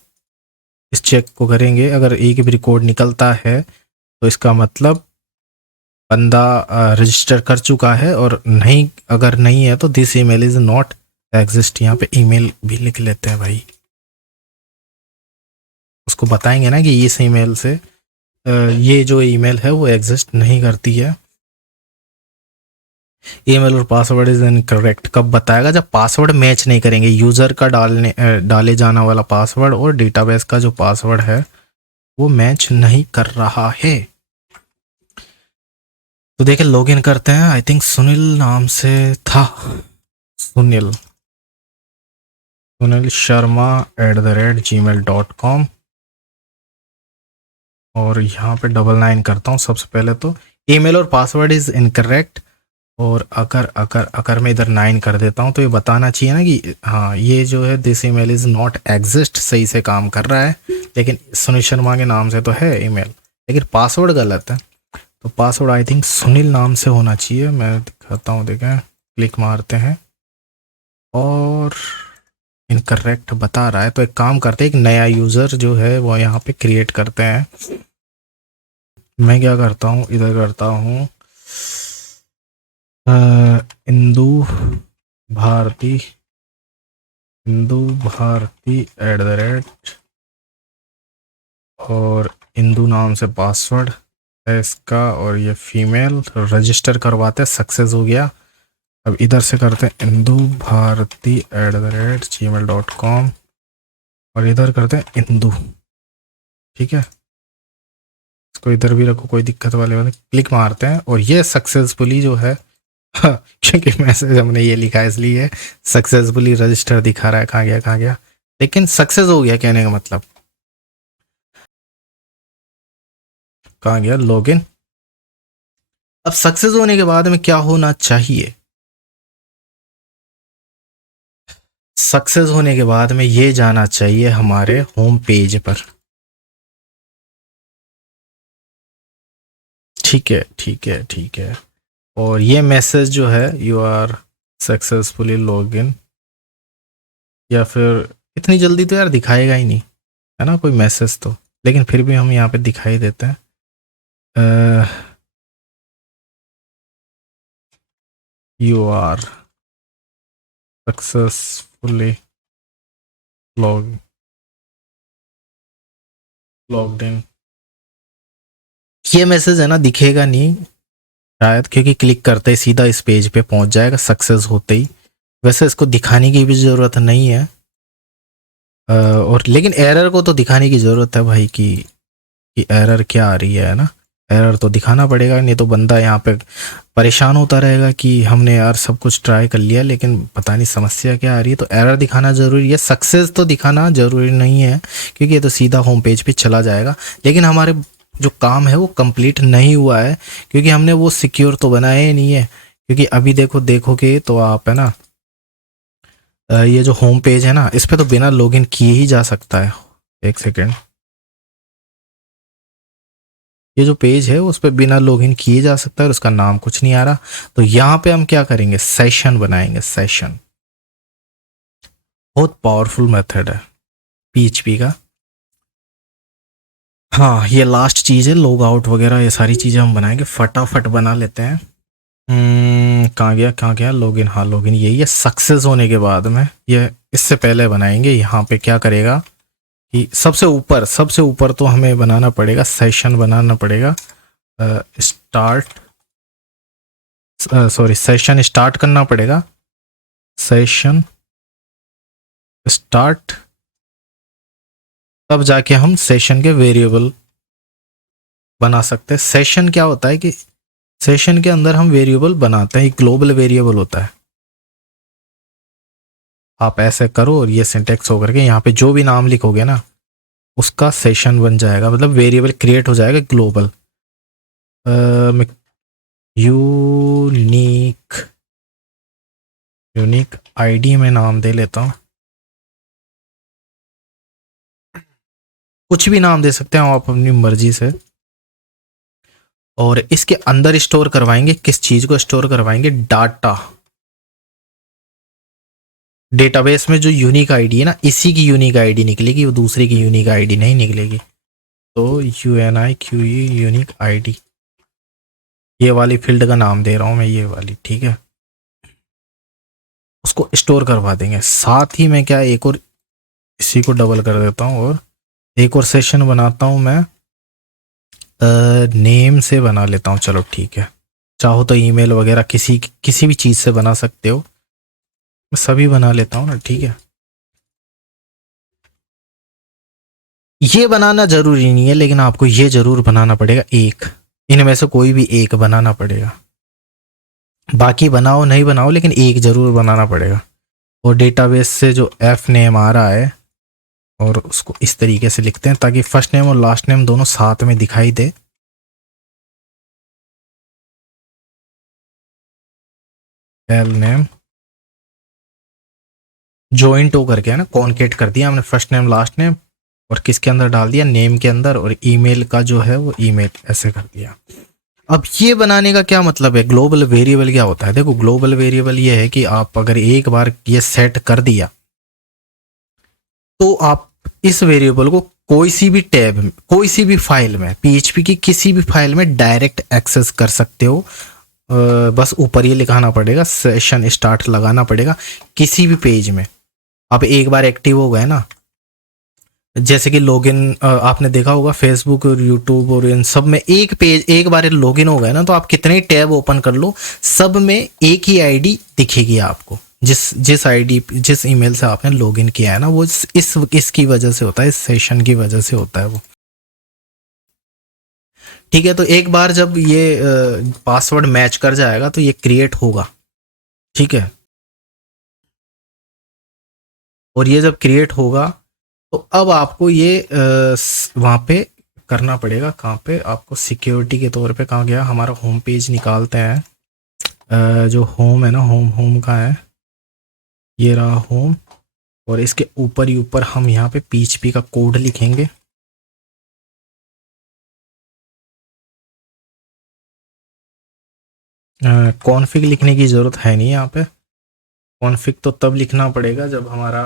इस चेक को करेंगे, अगर एक भी रिकॉर्ड निकलता है तो इसका मतलब बंदा रजिस्टर कर चुका है, और नहीं अगर नहीं है तो this email is not exist. यहाँ पे ईमेल भी लिख लेते हैं भाई, उसको बताएंगे ना कि इस ईमेल से ये जो ईमेल है वो एग्जिस्ट नहीं करती है। ईमेल और पासवर्ड इज इनकरेक्ट कब बताएगा? जब पासवर्ड मैच नहीं करेंगे, यूजर का डाले जाना वाला पासवर्ड और डेटाबेस का जो पासवर्ड है वो मैच नहीं कर रहा है। तो देखिए लॉगिन करते हैं, आई थिंक सुनील नाम से था, सुनील शर्मा @gmail.com, और यहाँ पे 99 करता हूँ सबसे पहले। तो ईमेल और पासवर्ड इज इनकरेक्ट, और अगर मैं इधर 9 कर देता हूँ तो ये बताना चाहिए ना कि हाँ ये जो है this email is not exist, सही से काम कर रहा है। लेकिन सुनील शर्मा के नाम से तो है ईमेल, लेकिन पासवर्ड गलत है। तो पासवर्ड आई थिंक सुनील नाम से होना चाहिए। मैं दिखाता हूँ, देखें, क्लिक मारते हैं और इनकरेक्ट बता रहा है। तो एक काम करते हैं, एक नया यूज़र जो है वो यहाँ पे क्रिएट करते हैं। मैं क्या करता हूँ, इधर करता हूँ इंदु भारती @ और इंदु नाम से पासवर्ड है इसका, और ये फीमेल, रजिस्टर करवाते हैं, सक्सेस हो गया। अब इधर से करते हैं इंदु भारती @gmail.com, और इधर करते हैं इंदु, ठीक है। इसको इधर भी रखो, कोई दिक्कत वाले क्लिक मारते हैं, और ये सक्सेसफुली जो है क्योंकि मैसेज हमने ये लिखा है इसलिए सक्सेसफुली रजिस्टर दिखा रहा है। कहाँ गया, लेकिन सक्सेस हो गया, कहने का मतलब। कहाँ गया लॉगिन। अब सक्सेस होने के बाद में क्या होना चाहिए? सक्सेस होने के बाद में ये जाना चाहिए हमारे होम पेज पर। ठीक है। और ये मैसेज जो है यू आर सक्सेसफुली लॉगिन, या फिर इतनी जल्दी तो यार दिखाएगा ही नहीं, है ना, कोई मैसेज तो। लेकिन फिर भी हम यहाँ पे दिखाई देते हैं, you are successfully logged in. ये मैसेज है ना दिखेगा नहीं शायद, क्योंकि क्लिक करते ही सीधा इस पेज पे पहुंच जाएगा सक्सेस होते ही। वैसे इसको दिखाने की भी ज़रूरत नहीं है, और लेकिन एरर को तो दिखाने की ज़रूरत है भाई कि एरर क्या आ रही है ना। एरर तो दिखाना पड़ेगा, नहीं तो बंदा यहाँ पे परेशान होता रहेगा कि हमने यार सब कुछ ट्राई कर लिया लेकिन पता नहीं समस्या क्या आ रही है। तो एरर दिखाना ज़रूरी है, सक्सेस तो दिखाना ज़रूरी नहीं है, क्योंकि ये तो सीधा होम पेज पे चला जाएगा। लेकिन हमारे जो काम है वो कंप्लीट नहीं हुआ है, क्योंकि हमने वो सिक्योर तो बनाया ही नहीं है। क्योंकि अभी देखोगे तो आप, है ना, ये जो होम पेज है ना, इस पे तो बिना लॉगिन किए ही जा सकता है। एक सेकेंड, ये जो पेज है उस पर बिना लॉगिन किए जा सकता है, और उसका नाम कुछ नहीं आ रहा। तो यहाँ पे हम क्या करेंगे, सेशन बनाएंगे। सेशन बहुत पावरफुल मेथड है PHP का। हाँ ये लास्ट चीज़ है, लॉग आउट वगैरह ये सारी चीज़ें हम बनाएंगे, फटाफट बना लेते हैं। कहाँ गया लॉगिन। हाँ लॉगिन यही है। सक्सेस होने के बाद में ये, इससे पहले बनाएंगे। यहाँ पे क्या करेगा कि सबसे ऊपर तो हमें बनाना पड़ेगा, सेशन बनाना पड़ेगा। स्टार्ट, सॉरी, सेशन स्टार्ट करना पड़ेगा, सेशन स्टार्ट, तब जाके हम सेशन के वेरिएबल बना सकते हैं। सेशन क्या होता है कि सेशन के अंदर हम वेरिएबल बनाते हैं, एक ग्लोबल वेरिएबल होता है। आप ऐसे करो और ये सिंटेक्स होकर के यहाँ पे जो भी नाम लिखोगे ना उसका सेशन बन जाएगा, मतलब वेरिएबल क्रिएट हो जाएगा ग्लोबल। यूनिक आईडी में नाम दे लेता हूँ, कुछ भी नाम दे सकते हैं आप अपनी मर्जी से। और इसके अंदर स्टोर करवाएंगे, किस चीज को स्टोर करवाएंगे, डाटा। डेटाबेस में जो यूनिक आईडी है ना, इसी की यूनिक आईडी निकलेगी, वो दूसरे की यूनिक आईडी नहीं निकलेगी। तो UNIQE यूनिक आईडी, ये वाली फील्ड का नाम दे रहा हूं मैं, ये वाली, ठीक है। उसको स्टोर करवा देंगे। साथ ही मैं क्या, एक और इसी को डबल कर देता हूँ और एक और सेशन बनाता हूँ मैं, नेम से बना लेता हूँ, चलो ठीक है। चाहो तो ईमेल वगैरह किसी भी चीज़ से बना सकते हो, मैं सभी बना लेता हूँ ना, ठीक है। ये बनाना जरूरी नहीं है, लेकिन आपको ये जरूर बनाना पड़ेगा, एक, इनमें से कोई भी एक बनाना पड़ेगा। बाकी बनाओ नहीं बनाओ, लेकिन एक जरूर बनाना पड़ेगा। और डेटाबेस से जो एफ नेम आ रहा है, और उसको इस तरीके से लिखते हैं ताकि फर्स्ट नेम और लास्ट नेम दोनों साथ में दिखाई दे। एल नेम जॉइंट हो करके है ना, कॉन्केट कर दिया हमने फर्स्ट नेम लास्ट नेम, और किसके अंदर डाल दिया, नेम के अंदर, और ईमेल का जो है वो ईमेल, ऐसे कर दिया। अब ये बनाने का क्या मतलब है, ग्लोबल वेरिएबल क्या होता है, देखो ग्लोबल वेरिएबल ये है कि आप अगर एक बार ये सेट कर दिया तो आप इस वेरिएबल को कोई सी भी टैब में, कोई सी भी फाइल में, PHP की किसी भी फाइल में डायरेक्ट एक्सेस कर सकते हो। बस ऊपर ये लिखाना पड़ेगा, सेशन स्टार्ट लगाना पड़ेगा किसी भी पेज में। आप एक बार एक्टिव हो गए ना, जैसे कि लॉगिन, आपने देखा होगा फेसबुक और यूट्यूब और इन सब में एक पेज, एक बार लॉगिन हो गए ना, तो आप कितने टैब ओपन कर लो, सब में एक ही आईडी दिखेगी आपको। जिस आईडी, जिस ईमेल से आपने लॉगिन किया है ना, वो इसकी वजह से होता है, इस सेशन की वजह से होता है वो, ठीक है। तो एक बार जब ये पासवर्ड मैच कर जाएगा तो ये क्रिएट होगा, ठीक है। और ये जब क्रिएट होगा तो अब आपको ये वहाँ पे करना पड़ेगा, कहाँ पे, आपको सिक्योरिटी के तौर पे, कहाँ गया हमारा होम पेज, निकालते हैं। जो होम है ना, होम का है, ये रहा होम, और इसके ऊपर ही ऊपर हम यहाँ पे PHP का कोड लिखेंगे। कॉन्फ़िग लिखने की ज़रूरत है नहीं यहाँ पे, कॉन्फ़िग तो तब लिखना पड़ेगा जब हमारा,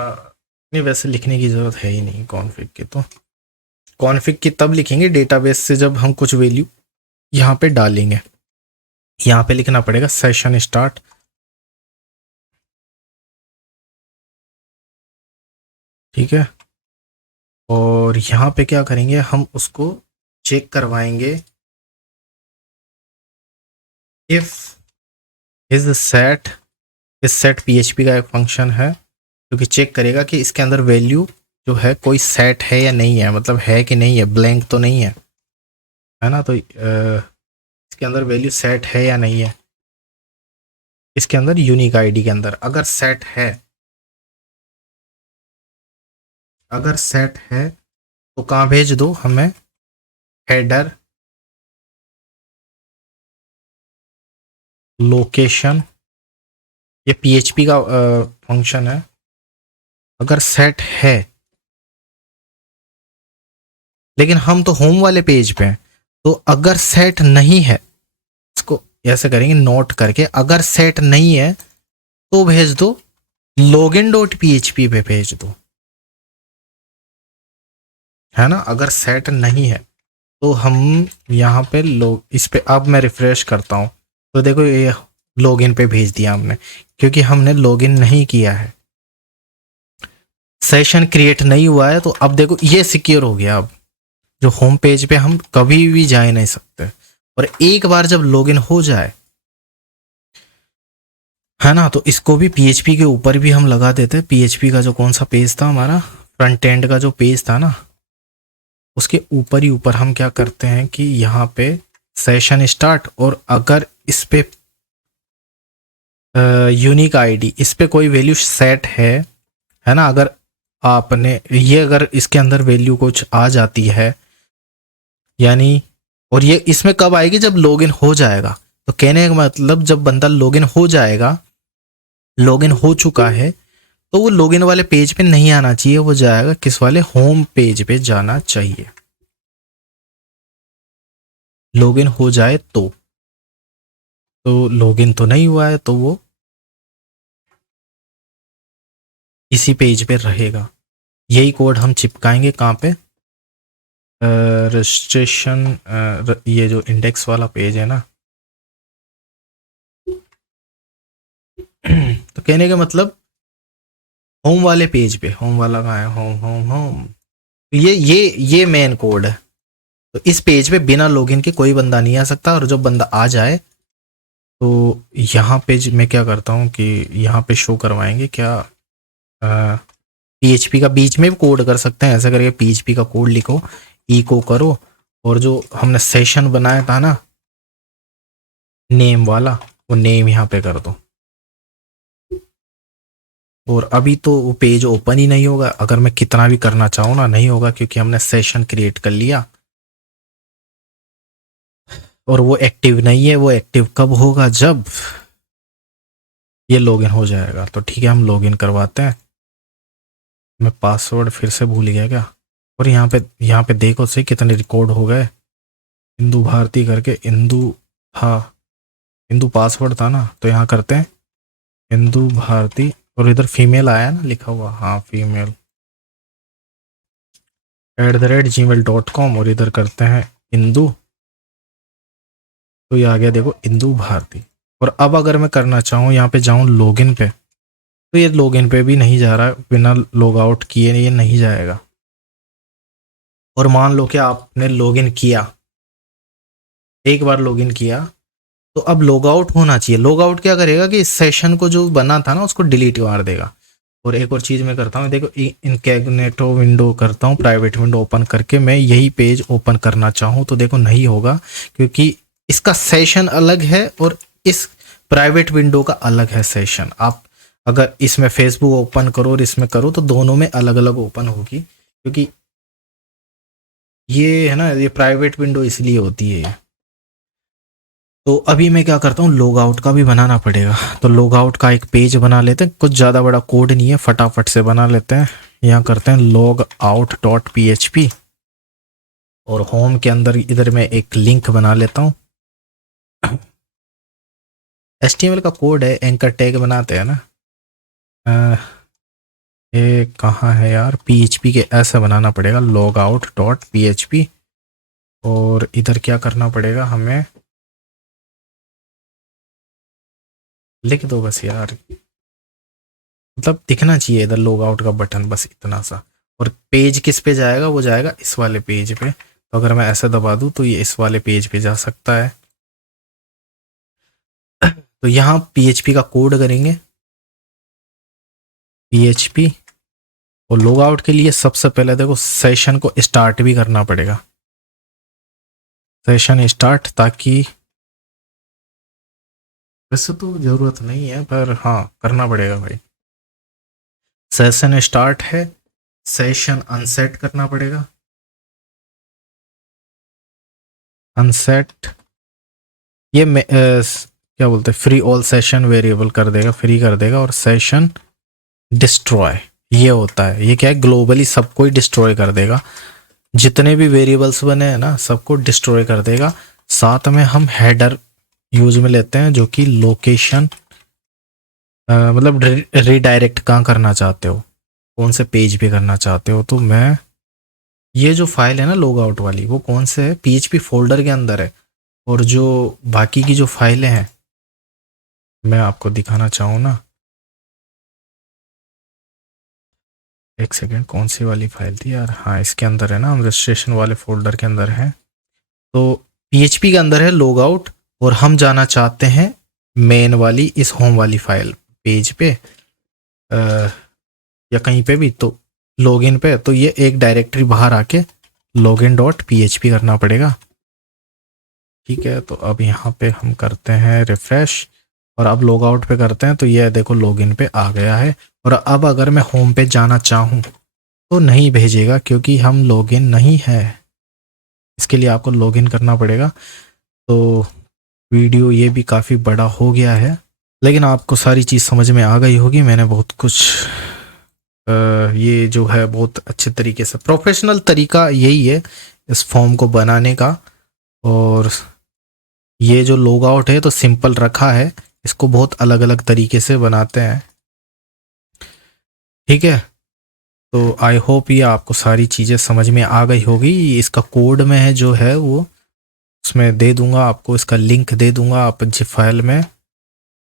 नहीं वैसे लिखने की ज़रूरत है ही नहीं कॉन्फ़िग की, तो कॉन्फ़िग की तब लिखेंगे डेटाबेस से जब हम कुछ वैल्यू यहाँ पे डालेंगे। यहाँ पे लिखना पड़ेगा सेशन स्टार्ट, ठीक है। और यहाँ पे क्या करेंगे, हम उसको चेक करवाएंगे, इफ इज सेट, इस सेट PHP का एक फंक्शन है जो कि चेक करेगा कि इसके अंदर वैल्यू जो है कोई सेट है या नहीं है, मतलब है कि नहीं है, ब्लैंक तो नहीं है ना। तो इसके अंदर वैल्यू सेट है या नहीं है, इसके अंदर यूनिक आईडी के अंदर अगर सेट है, अगर सेट है तो कहाँ भेज दो हमें, हेडर लोकेशन, ये PHP का फंक्शन है। अगर सेट है, लेकिन हम तो होम वाले पेज पे हैं, तो अगर सेट नहीं है, इसको ऐसे करेंगे नोट करके, अगर सेट नहीं है तो भेज दो login.php पे भेज दो, है ना। अगर सेट नहीं है तो हम यहाँ पे इस पे, अब मैं रिफ्रेश करता हूँ तो देखो ये लॉगिन पे भेज दिया हमने, क्योंकि हमने लॉगिन नहीं किया है। सेशन क्रिएट नहीं हुआ है, तो अब देखो ये सिक्योर हो गया। अब जो होम पेज पे हम कभी भी जा नहीं सकते, और एक बार जब लॉगिन हो जाए, है ना, तो इसको भी पीएचपी के ऊपर भी हम लगा देते हैं। पीएचपी का जो कौन सा पेज था हमारा, फ्रंट एंड का जो पेज था ना, उसके ऊपर ही ऊपर हम क्या करते हैं कि यहाँ पे सेशन स्टार्ट, और अगर इस पे यूनिक आईडी, इस पे कोई वैल्यू सेट है ना, अगर आपने ये, अगर इसके अंदर वैल्यू कुछ आ जाती है, यानी, और ये इसमें कब आएगी, जब लॉगिन हो जाएगा। तो कहने का मतलब जब बंदा लॉगिन हो जाएगा, लॉगिन हो चुका है, तो वो लॉगिन वाले पेज पे नहीं आना चाहिए, वो जाएगा किस वाले, होम पेज पे जाना चाहिए। लॉगिन हो जाए तो लॉगिन तो नहीं हुआ है, तो वो इसी पेज पे रहेगा। यही कोड हम चिपकाएंगे कहाँ पे, रजिस्ट्रेशन, ये जो इंडेक्स वाला पेज है ना। तो कहने का मतलब होम वाले पेज पे, होम वाला कहाँ है, होम होम होम, ये मेन कोड है। तो इस पेज पे बिना लॉगिन के कोई बंदा नहीं आ सकता, और जब बंदा आ जाए तो यहाँ पे मैं क्या करता हूँ कि यहाँ पे शो करवाएंगे क्या, पीएचपी का बीच में भी कोड कर सकते हैं, ऐसा करके पीएचपी का कोड लिखो, इको करो, और जो हमने सेशन बनाया था ना नेम वाला, वो नेम यहाँ पे कर दो। और अभी तो वो पेज ओपन ही नहीं होगा, अगर मैं कितना भी करना चाहूँ ना, नहीं होगा, क्योंकि हमने सेशन क्रिएट कर लिया, और वो एक्टिव नहीं है। वो एक्टिव कब होगा, जब ये लॉगिन हो जाएगा। तो ठीक है, हम लॉगिन करवाते हैं। मैं पासवर्ड फिर से भूल गया क्या, और यहाँ पे देखो सही कितने रिकॉर्ड हो गए। इंदु भारती करके, इंदु था, इंदु पासवर्ड था ना, तो यहाँ करते हैं इंदु भारती, और इधर फीमेल आया ना लिखा हुआ, हाँ फीमेल @gmail.com, और इधर करते हैं इंदु, तो ये आ गया देखो इंदु भारती। और अब अगर मैं करना चाहूँ, यहाँ पे जाऊँ लॉगिन पे, तो ये लॉगिन पे भी नहीं जा रहा, बिना लॉग आउट किए ये नहीं जाएगा। और मान लो कि आपने लॉगिन किया, एक बार लॉगिन किया, तो अब लॉग आउट होना चाहिए। लॉग आउट क्या करेगा कि इस सेशन को जो बना था ना, उसको डिलीट मार देगा। और एक और चीज़ मैं करता हूँ, देखो इनकैग्नेटो विंडो करता हूँ, प्राइवेट विंडो ओपन करके मैं यही पेज ओपन करना चाहूँ, तो देखो नहीं होगा, क्योंकि इसका सेशन अलग है, और इस प्राइवेट विंडो का अलग है सेशन। आप अगर इसमें फेसबुक ओपन करो और इसमें करो, तो दोनों में अलग अलग ओपन होगी, क्योंकि ये है ना, ये प्राइवेट विंडो इसलिए होती है। तो अभी मैं क्या करता हूँ, लॉग आउट का भी बनाना पड़ेगा। तो लॉग आउट का एक पेज बना लेते हैं, कुछ ज़्यादा बड़ा कोड नहीं है, फटाफट से बना लेते हैं। यहाँ करते हैं लॉग आउट डॉट php, और होम के अंदर इधर मैं एक लिंक बना लेता हूँ। HTML का कोड है, एंकर टैग बनाते हैं ना, ये कहाँ है यार, PHP के ऐसा बनाना पड़ेगा, लॉग आउट डॉट php, और इधर क्या करना पड़ेगा हमें, लिख दो बस यार, मतलब दिखना चाहिए इधर लॉग आउट का बटन, बस इतना सा। और पेज किस पे जाएगा, वो जाएगा इस वाले पेज पे। तो अगर मैं ऐसे दबा दूं, तो ये इस वाले पेज पे जा सकता है। तो यहाँ PHP का कोड करेंगे, PHP, और लॉग आउट के लिए सबसे पहले देखो सेशन को स्टार्ट भी करना पड़ेगा, सेशन स्टार्ट, ताकि वैसे तो ज़रूरत नहीं है, पर हाँ करना पड़ेगा भाई। सेशन स्टार्ट है, सेशन अनसेट करना पड़ेगा, अनसेट, ये क्या बोलते हैं, फ्री ऑल सेशन वेरिएबल कर देगा, फ्री कर देगा। और सेशन डिस्ट्रॉय, ये होता है, ये क्या है, ग्लोबली सबको ही डिस्ट्रॉय कर देगा, जितने भी वेरिएबल्स बने हैं ना, सबको डिस्ट्रॉय कर देगा। साथ में हम हेडर यूज में लेते हैं, जो कि लोकेशन, मतलब रीडायरेक्ट कहाँ करना चाहते हो, कौन से पेज पे करना चाहते हो। तो मैं, ये जो फाइल है ना लॉग आउट वाली, वो कौन से है, PHP फोल्डर के अंदर है। और जो बाकी की जो फाइलें हैं, मैं आपको दिखाना चाहूँ ना, एक सेकेंड, कौन सी वाली फाइल थी यार? हाँ इसके अंदर है ना, हम रजिस्ट्रेशन वाले फोल्डर के अंदर हैं। तो PHP के अंदर है लॉग आउट, और हम जाना चाहते हैं मेन वाली इस होम वाली फाइल पेज पे या कहीं पे भी, तो लॉगिन पे। तो ये एक डायरेक्टरी बाहर आके login.php करना पड़ेगा। ठीक है, तो अब यहाँ पे हम करते हैं रिफ्रेश, और अब लॉग आउट पे करते हैं तो ये देखो लॉगिन पे आ गया है। और अब अगर मैं होम पे जाना चाहूँ तो नहीं भेजेगा, क्योंकि हम लॉगिन नहीं है। इसके लिए आपको लॉगिन करना पड़ेगा। तो वीडियो ये भी काफ़ी बड़ा हो गया है, लेकिन आपको सारी चीज़ समझ में आ गई होगी। मैंने बहुत कुछ ये जो है बहुत अच्छे तरीके से, प्रोफेशनल तरीका यही है इस फॉर्म को बनाने का। और ये जो लॉग आउट है तो सिंपल रखा है, इसको बहुत अलग अलग तरीके से बनाते हैं। ठीक है, तो आई होप ये आपको सारी चीज़ें समझ में आ गई होगी। इसका कोड में है जो है वो उसमें दे दूंगा आपको, इसका लिंक दे दूंगा, आप जिप फाइल में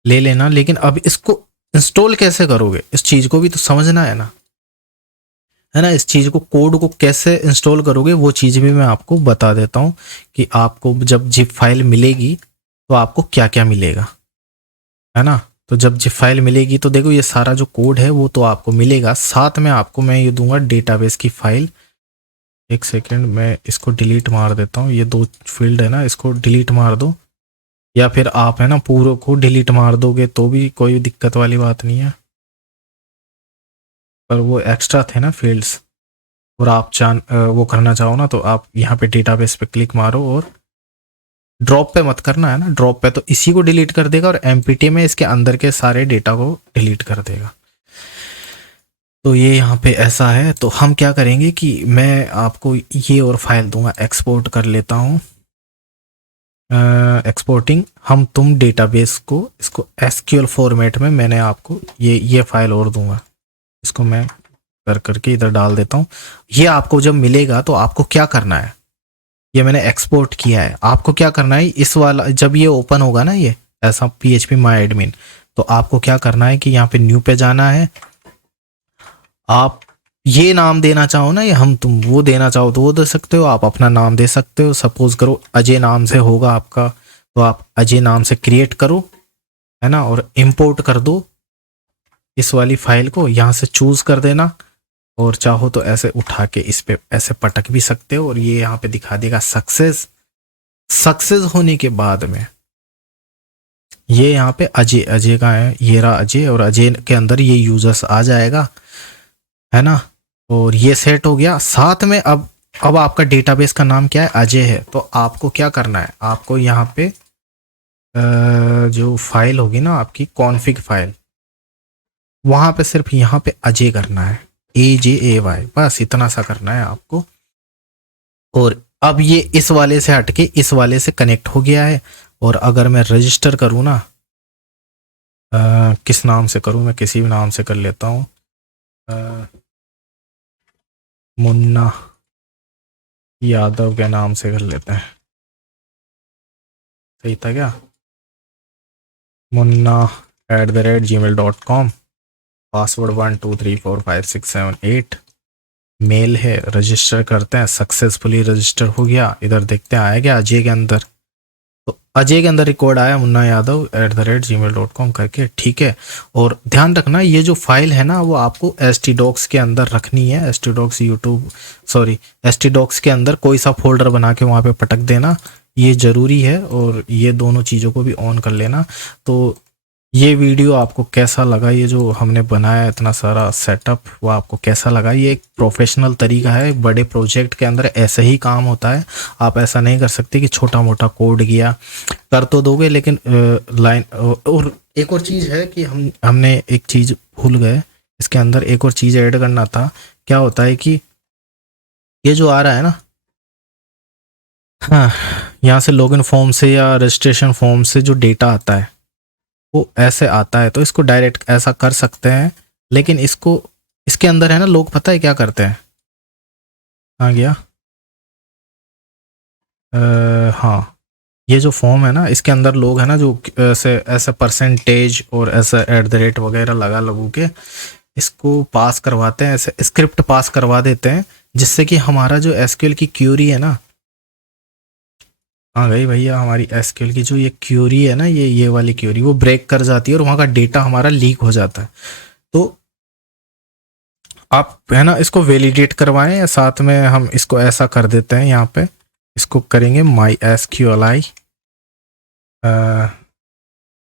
ले लेना। लेकिन अब इसको इंस्टॉल कैसे करोगे, इस चीज़ को भी तो समझना है ना, है ना। इस चीज़ को, कोड को कैसे इंस्टॉल करोगे वो चीज़ भी मैं आपको बता देता हूँ कि आपको जब जिप फाइल मिलेगी तो आपको क्या क्या मिलेगा, है ना। तो जब जिप फाइल मिलेगी तो देखो ये सारा जो कोड है वो तो आपको मिलेगा, साथ में आपको मैं ये दूंगा डेटाबेस की फाइल। एक सेकेंड, मैं इसको डिलीट मार देता हूँ, ये दो फील्ड है ना, इसको डिलीट मार दो, या फिर आप है ना पूरे को डिलीट मार दोगे तो भी कोई दिक्कत वाली बात नहीं है। पर वो एक्स्ट्रा थे ना फील्ड्स, और आप वो करना चाहो ना तो आप यहाँ पे डेटाबेस पे क्लिक मारो, और ड्रॉप पे मत करना, है ना। ड्रॉप पे तो इसी को डिलीट कर देगा, और एमपीटी में इसके अंदर के सारे डेटा को डिलीट कर देगा। तो ये यहाँ पे ऐसा है। तो हम क्या करेंगे कि मैं आपको ये और फाइल दूंगा, एक्सपोर्ट कर लेता हूँ। एक्सपोर्टिंग, हम तुम डेटाबेस को, इसको एसक्यूएल फॉर्मेट में मैंने आपको ये फाइल और दूंगा, इसको मैं करके इधर डाल देता हूँ। ये आपको जब मिलेगा तो आपको क्या करना है, ये मैंने एक्सपोर्ट किया है, आपको क्या करना है इस वाला, जब ये ओपन होगा ना ये ऐसा PHP माई एडमिन, तो आपको क्या करना है कि यहाँ पे न्यू पे जाना है। आप ये नाम देना चाहो ना, ये हम तुम वो देना चाहो तो वो दे सकते हो, आप अपना नाम दे सकते हो। सपोज करो अजय नाम से होगा आपका, तो आप अजय नाम से क्रिएट करो, है ना, और इंपोर्ट कर दो इस वाली फाइल को, यहाँ से चूज कर देना। और चाहो तो ऐसे उठा के इस पे ऐसे पटक भी सकते हो, और ये यहाँ पे दिखा देगा सक्सेस। सक्सेस होने के बाद में ये यहाँ पे अजय, अजय का है, ये रहा अजय, और अजय के अंदर ये यूजर्स आ जाएगा, है ना। और ये सेट हो गया। साथ में अब आपका डेटाबेस का नाम क्या है, अजय है। तो आपको क्या करना है, आपको यहाँ पे जो फाइल होगी ना आपकी कॉन्फ़िग फाइल, वहाँ पे सिर्फ यहाँ पे अजय करना है, AJAY, बस इतना सा करना है आपको। और अब ये इस वाले से हटके इस वाले से कनेक्ट हो गया है। और अगर मैं रजिस्टर करूँ ना, किस नाम से करूँ, मैं किसी भी नाम से कर लेता हूँ, मुन्ना यादव के नाम से कर लेते हैं, सही था क्या, munna@gmail.com, पासवर्ड 12345678, मेल है, रजिस्टर करते हैं। सक्सेसफुली रजिस्टर हो गया। इधर देखते हैं आया क्या अजय के अंदर, तो अजय के अंदर रिकॉर्ड आया मुन्ना यादव @gmail.com करके, ठीक है। और ध्यान रखना ये जो फाइल है ना वो आपको htdocs के अंदर रखनी है, htdocs यूट्यूब सॉरी htdocs के अंदर कोई सा फोल्डर बना के वहाँ पे पटक देना, ये ज़रूरी है। और ये दोनों चीज़ों को भी ऑन कर लेना। तो ये वीडियो आपको कैसा लगा, ये जो हमने बनाया इतना सारा सेटअप, वो आपको कैसा लगा? ये एक प्रोफेशनल तरीका है, एक बड़े प्रोजेक्ट के अंदर ऐसे ही काम होता है। आप ऐसा नहीं कर सकते कि छोटा मोटा कोड किया, कर तो दोगे लेकिन लाइन। और एक और चीज़ है कि हमने एक चीज़ भूल गए, इसके अंदर एक और चीज़ ऐड करना था। क्या होता है कि ये जो आ रहा है ना, हाँ, यहाँ से लॉगिन फॉर्म से या रजिस्ट्रेशन फॉर्म से जो डेटा आता है वो ऐसे आता है, तो इसको डायरेक्ट ऐसा कर सकते हैं। लेकिन इसको, इसके अंदर है ना, लोग पता है क्या करते हैं, आ गया हाँ, ये जो फॉर्म है ना इसके अंदर लोग है ना जो ऐसे ऐसे परसेंटेज और ऐसे @ वगैरह लगा लगू के इसको पास करवाते हैं, ऐसे स्क्रिप्ट पास करवा देते हैं, जिससे कि हमारा जो एसक्यूएल की क्यूरी है ना, हाँ गई भैया, हमारी एसक्यूएल की जो ये क्यूरी है ना, ये वाली क्यूरी वो ब्रेक कर जाती है और वहाँ का डेटा हमारा लीक हो जाता है। तो आप है ना इसको वैलिडेट करवाएं, या साथ में हम इसको ऐसा कर देते हैं, यहाँ पे इसको करेंगे माई एसक्यूएलआई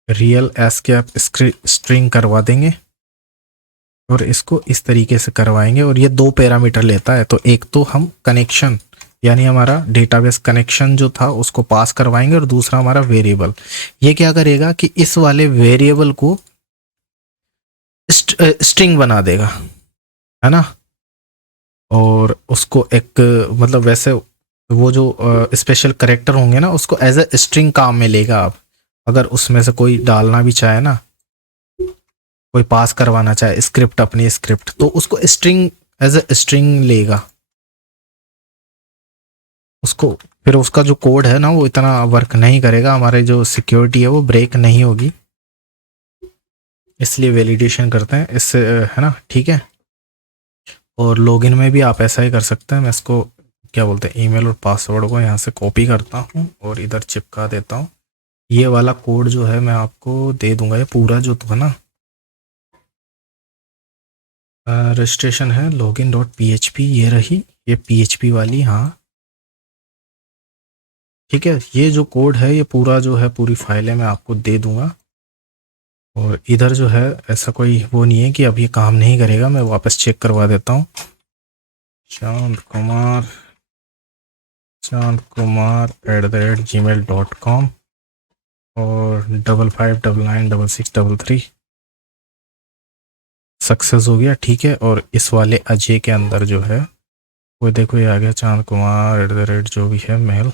रियल एस्केप स्ट्रिंग करवा देंगे और इसको इस तरीके से करवाएंगे। और ये 2 पैरामीटर लेता है, तो एक तो हम कनेक्शन यानी हमारा डेटाबेस कनेक्शन जो था उसको पास करवाएंगे, और दूसरा हमारा वेरिएबल। ये क्या करेगा कि इस वाले वेरिएबल को स्ट्रिंग बना देगा, है ना, और उसको एक मतलब वैसे वो जो स्पेशल करेक्टर होंगे ना उसको एज ए स्ट्रिंग काम में लेगा। आप अगर उसमें से कोई डालना भी चाहे ना, कोई पास करवाना चाहे स्क्रिप्ट, अपनी स्क्रिप्ट, तो उसको स्ट्रिंग एज ए स्ट्रिंग लेगा उसको। फिर उसका जो कोड है ना वो इतना वर्क नहीं करेगा, हमारे जो सिक्योरिटी है वो ब्रेक नहीं होगी, इसलिए वैलिडेशन करते हैं इससे, है ना, ठीक है। और लॉगिन में भी आप ऐसा ही कर सकते हैं। मैं इसको क्या बोलते हैं, ईमेल और पासवर्ड को यहाँ से कॉपी करता हूँ और इधर चिपका देता हूँ। ये वाला कोड जो है मैं आपको दे दूंगा, ये पूरा जो था ना रजिस्ट्रेशन है login.php, ये रही ये php वाली, हाँ ठीक है। ये जो कोड है ये पूरा जो है पूरी फाइलें मैं आपको दे दूंगा। और इधर जो है ऐसा कोई वो नहीं है कि अब ये काम नहीं करेगा, मैं वापस चेक करवा देता हूँ। चांद कुमार@gmail.com और 55996633 सक्सेस हो गया, ठीक है। और इस वाले अजय के अंदर जो है वो देखो ये आ गया चांद कुमार @ जो भी है मेल।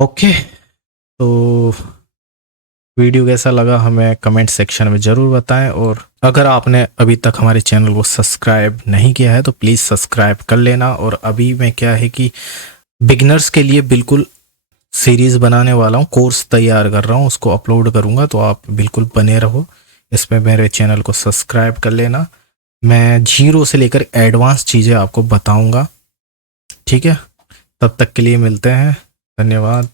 ओके, तो वीडियो कैसा लगा हमें कमेंट सेक्शन में ज़रूर बताएं, और अगर आपने अभी तक हमारे चैनल को सब्सक्राइब नहीं किया है तो प्लीज़ सब्सक्राइब कर लेना। और अभी मैं क्या है कि बिगनर्स के लिए बिल्कुल सीरीज़ बनाने वाला हूँ, कोर्स तैयार कर रहा हूँ, उसको अपलोड करूँगा, तो आप बिल्कुल बने रहो इसमें, मेरे चैनल को सब्सक्राइब कर लेना। मैं 0 से लेकर एडवांस चीज़ें आपको बताऊँगा, ठीक है। तब तक के लिए मिलते हैं, धन्यवाद।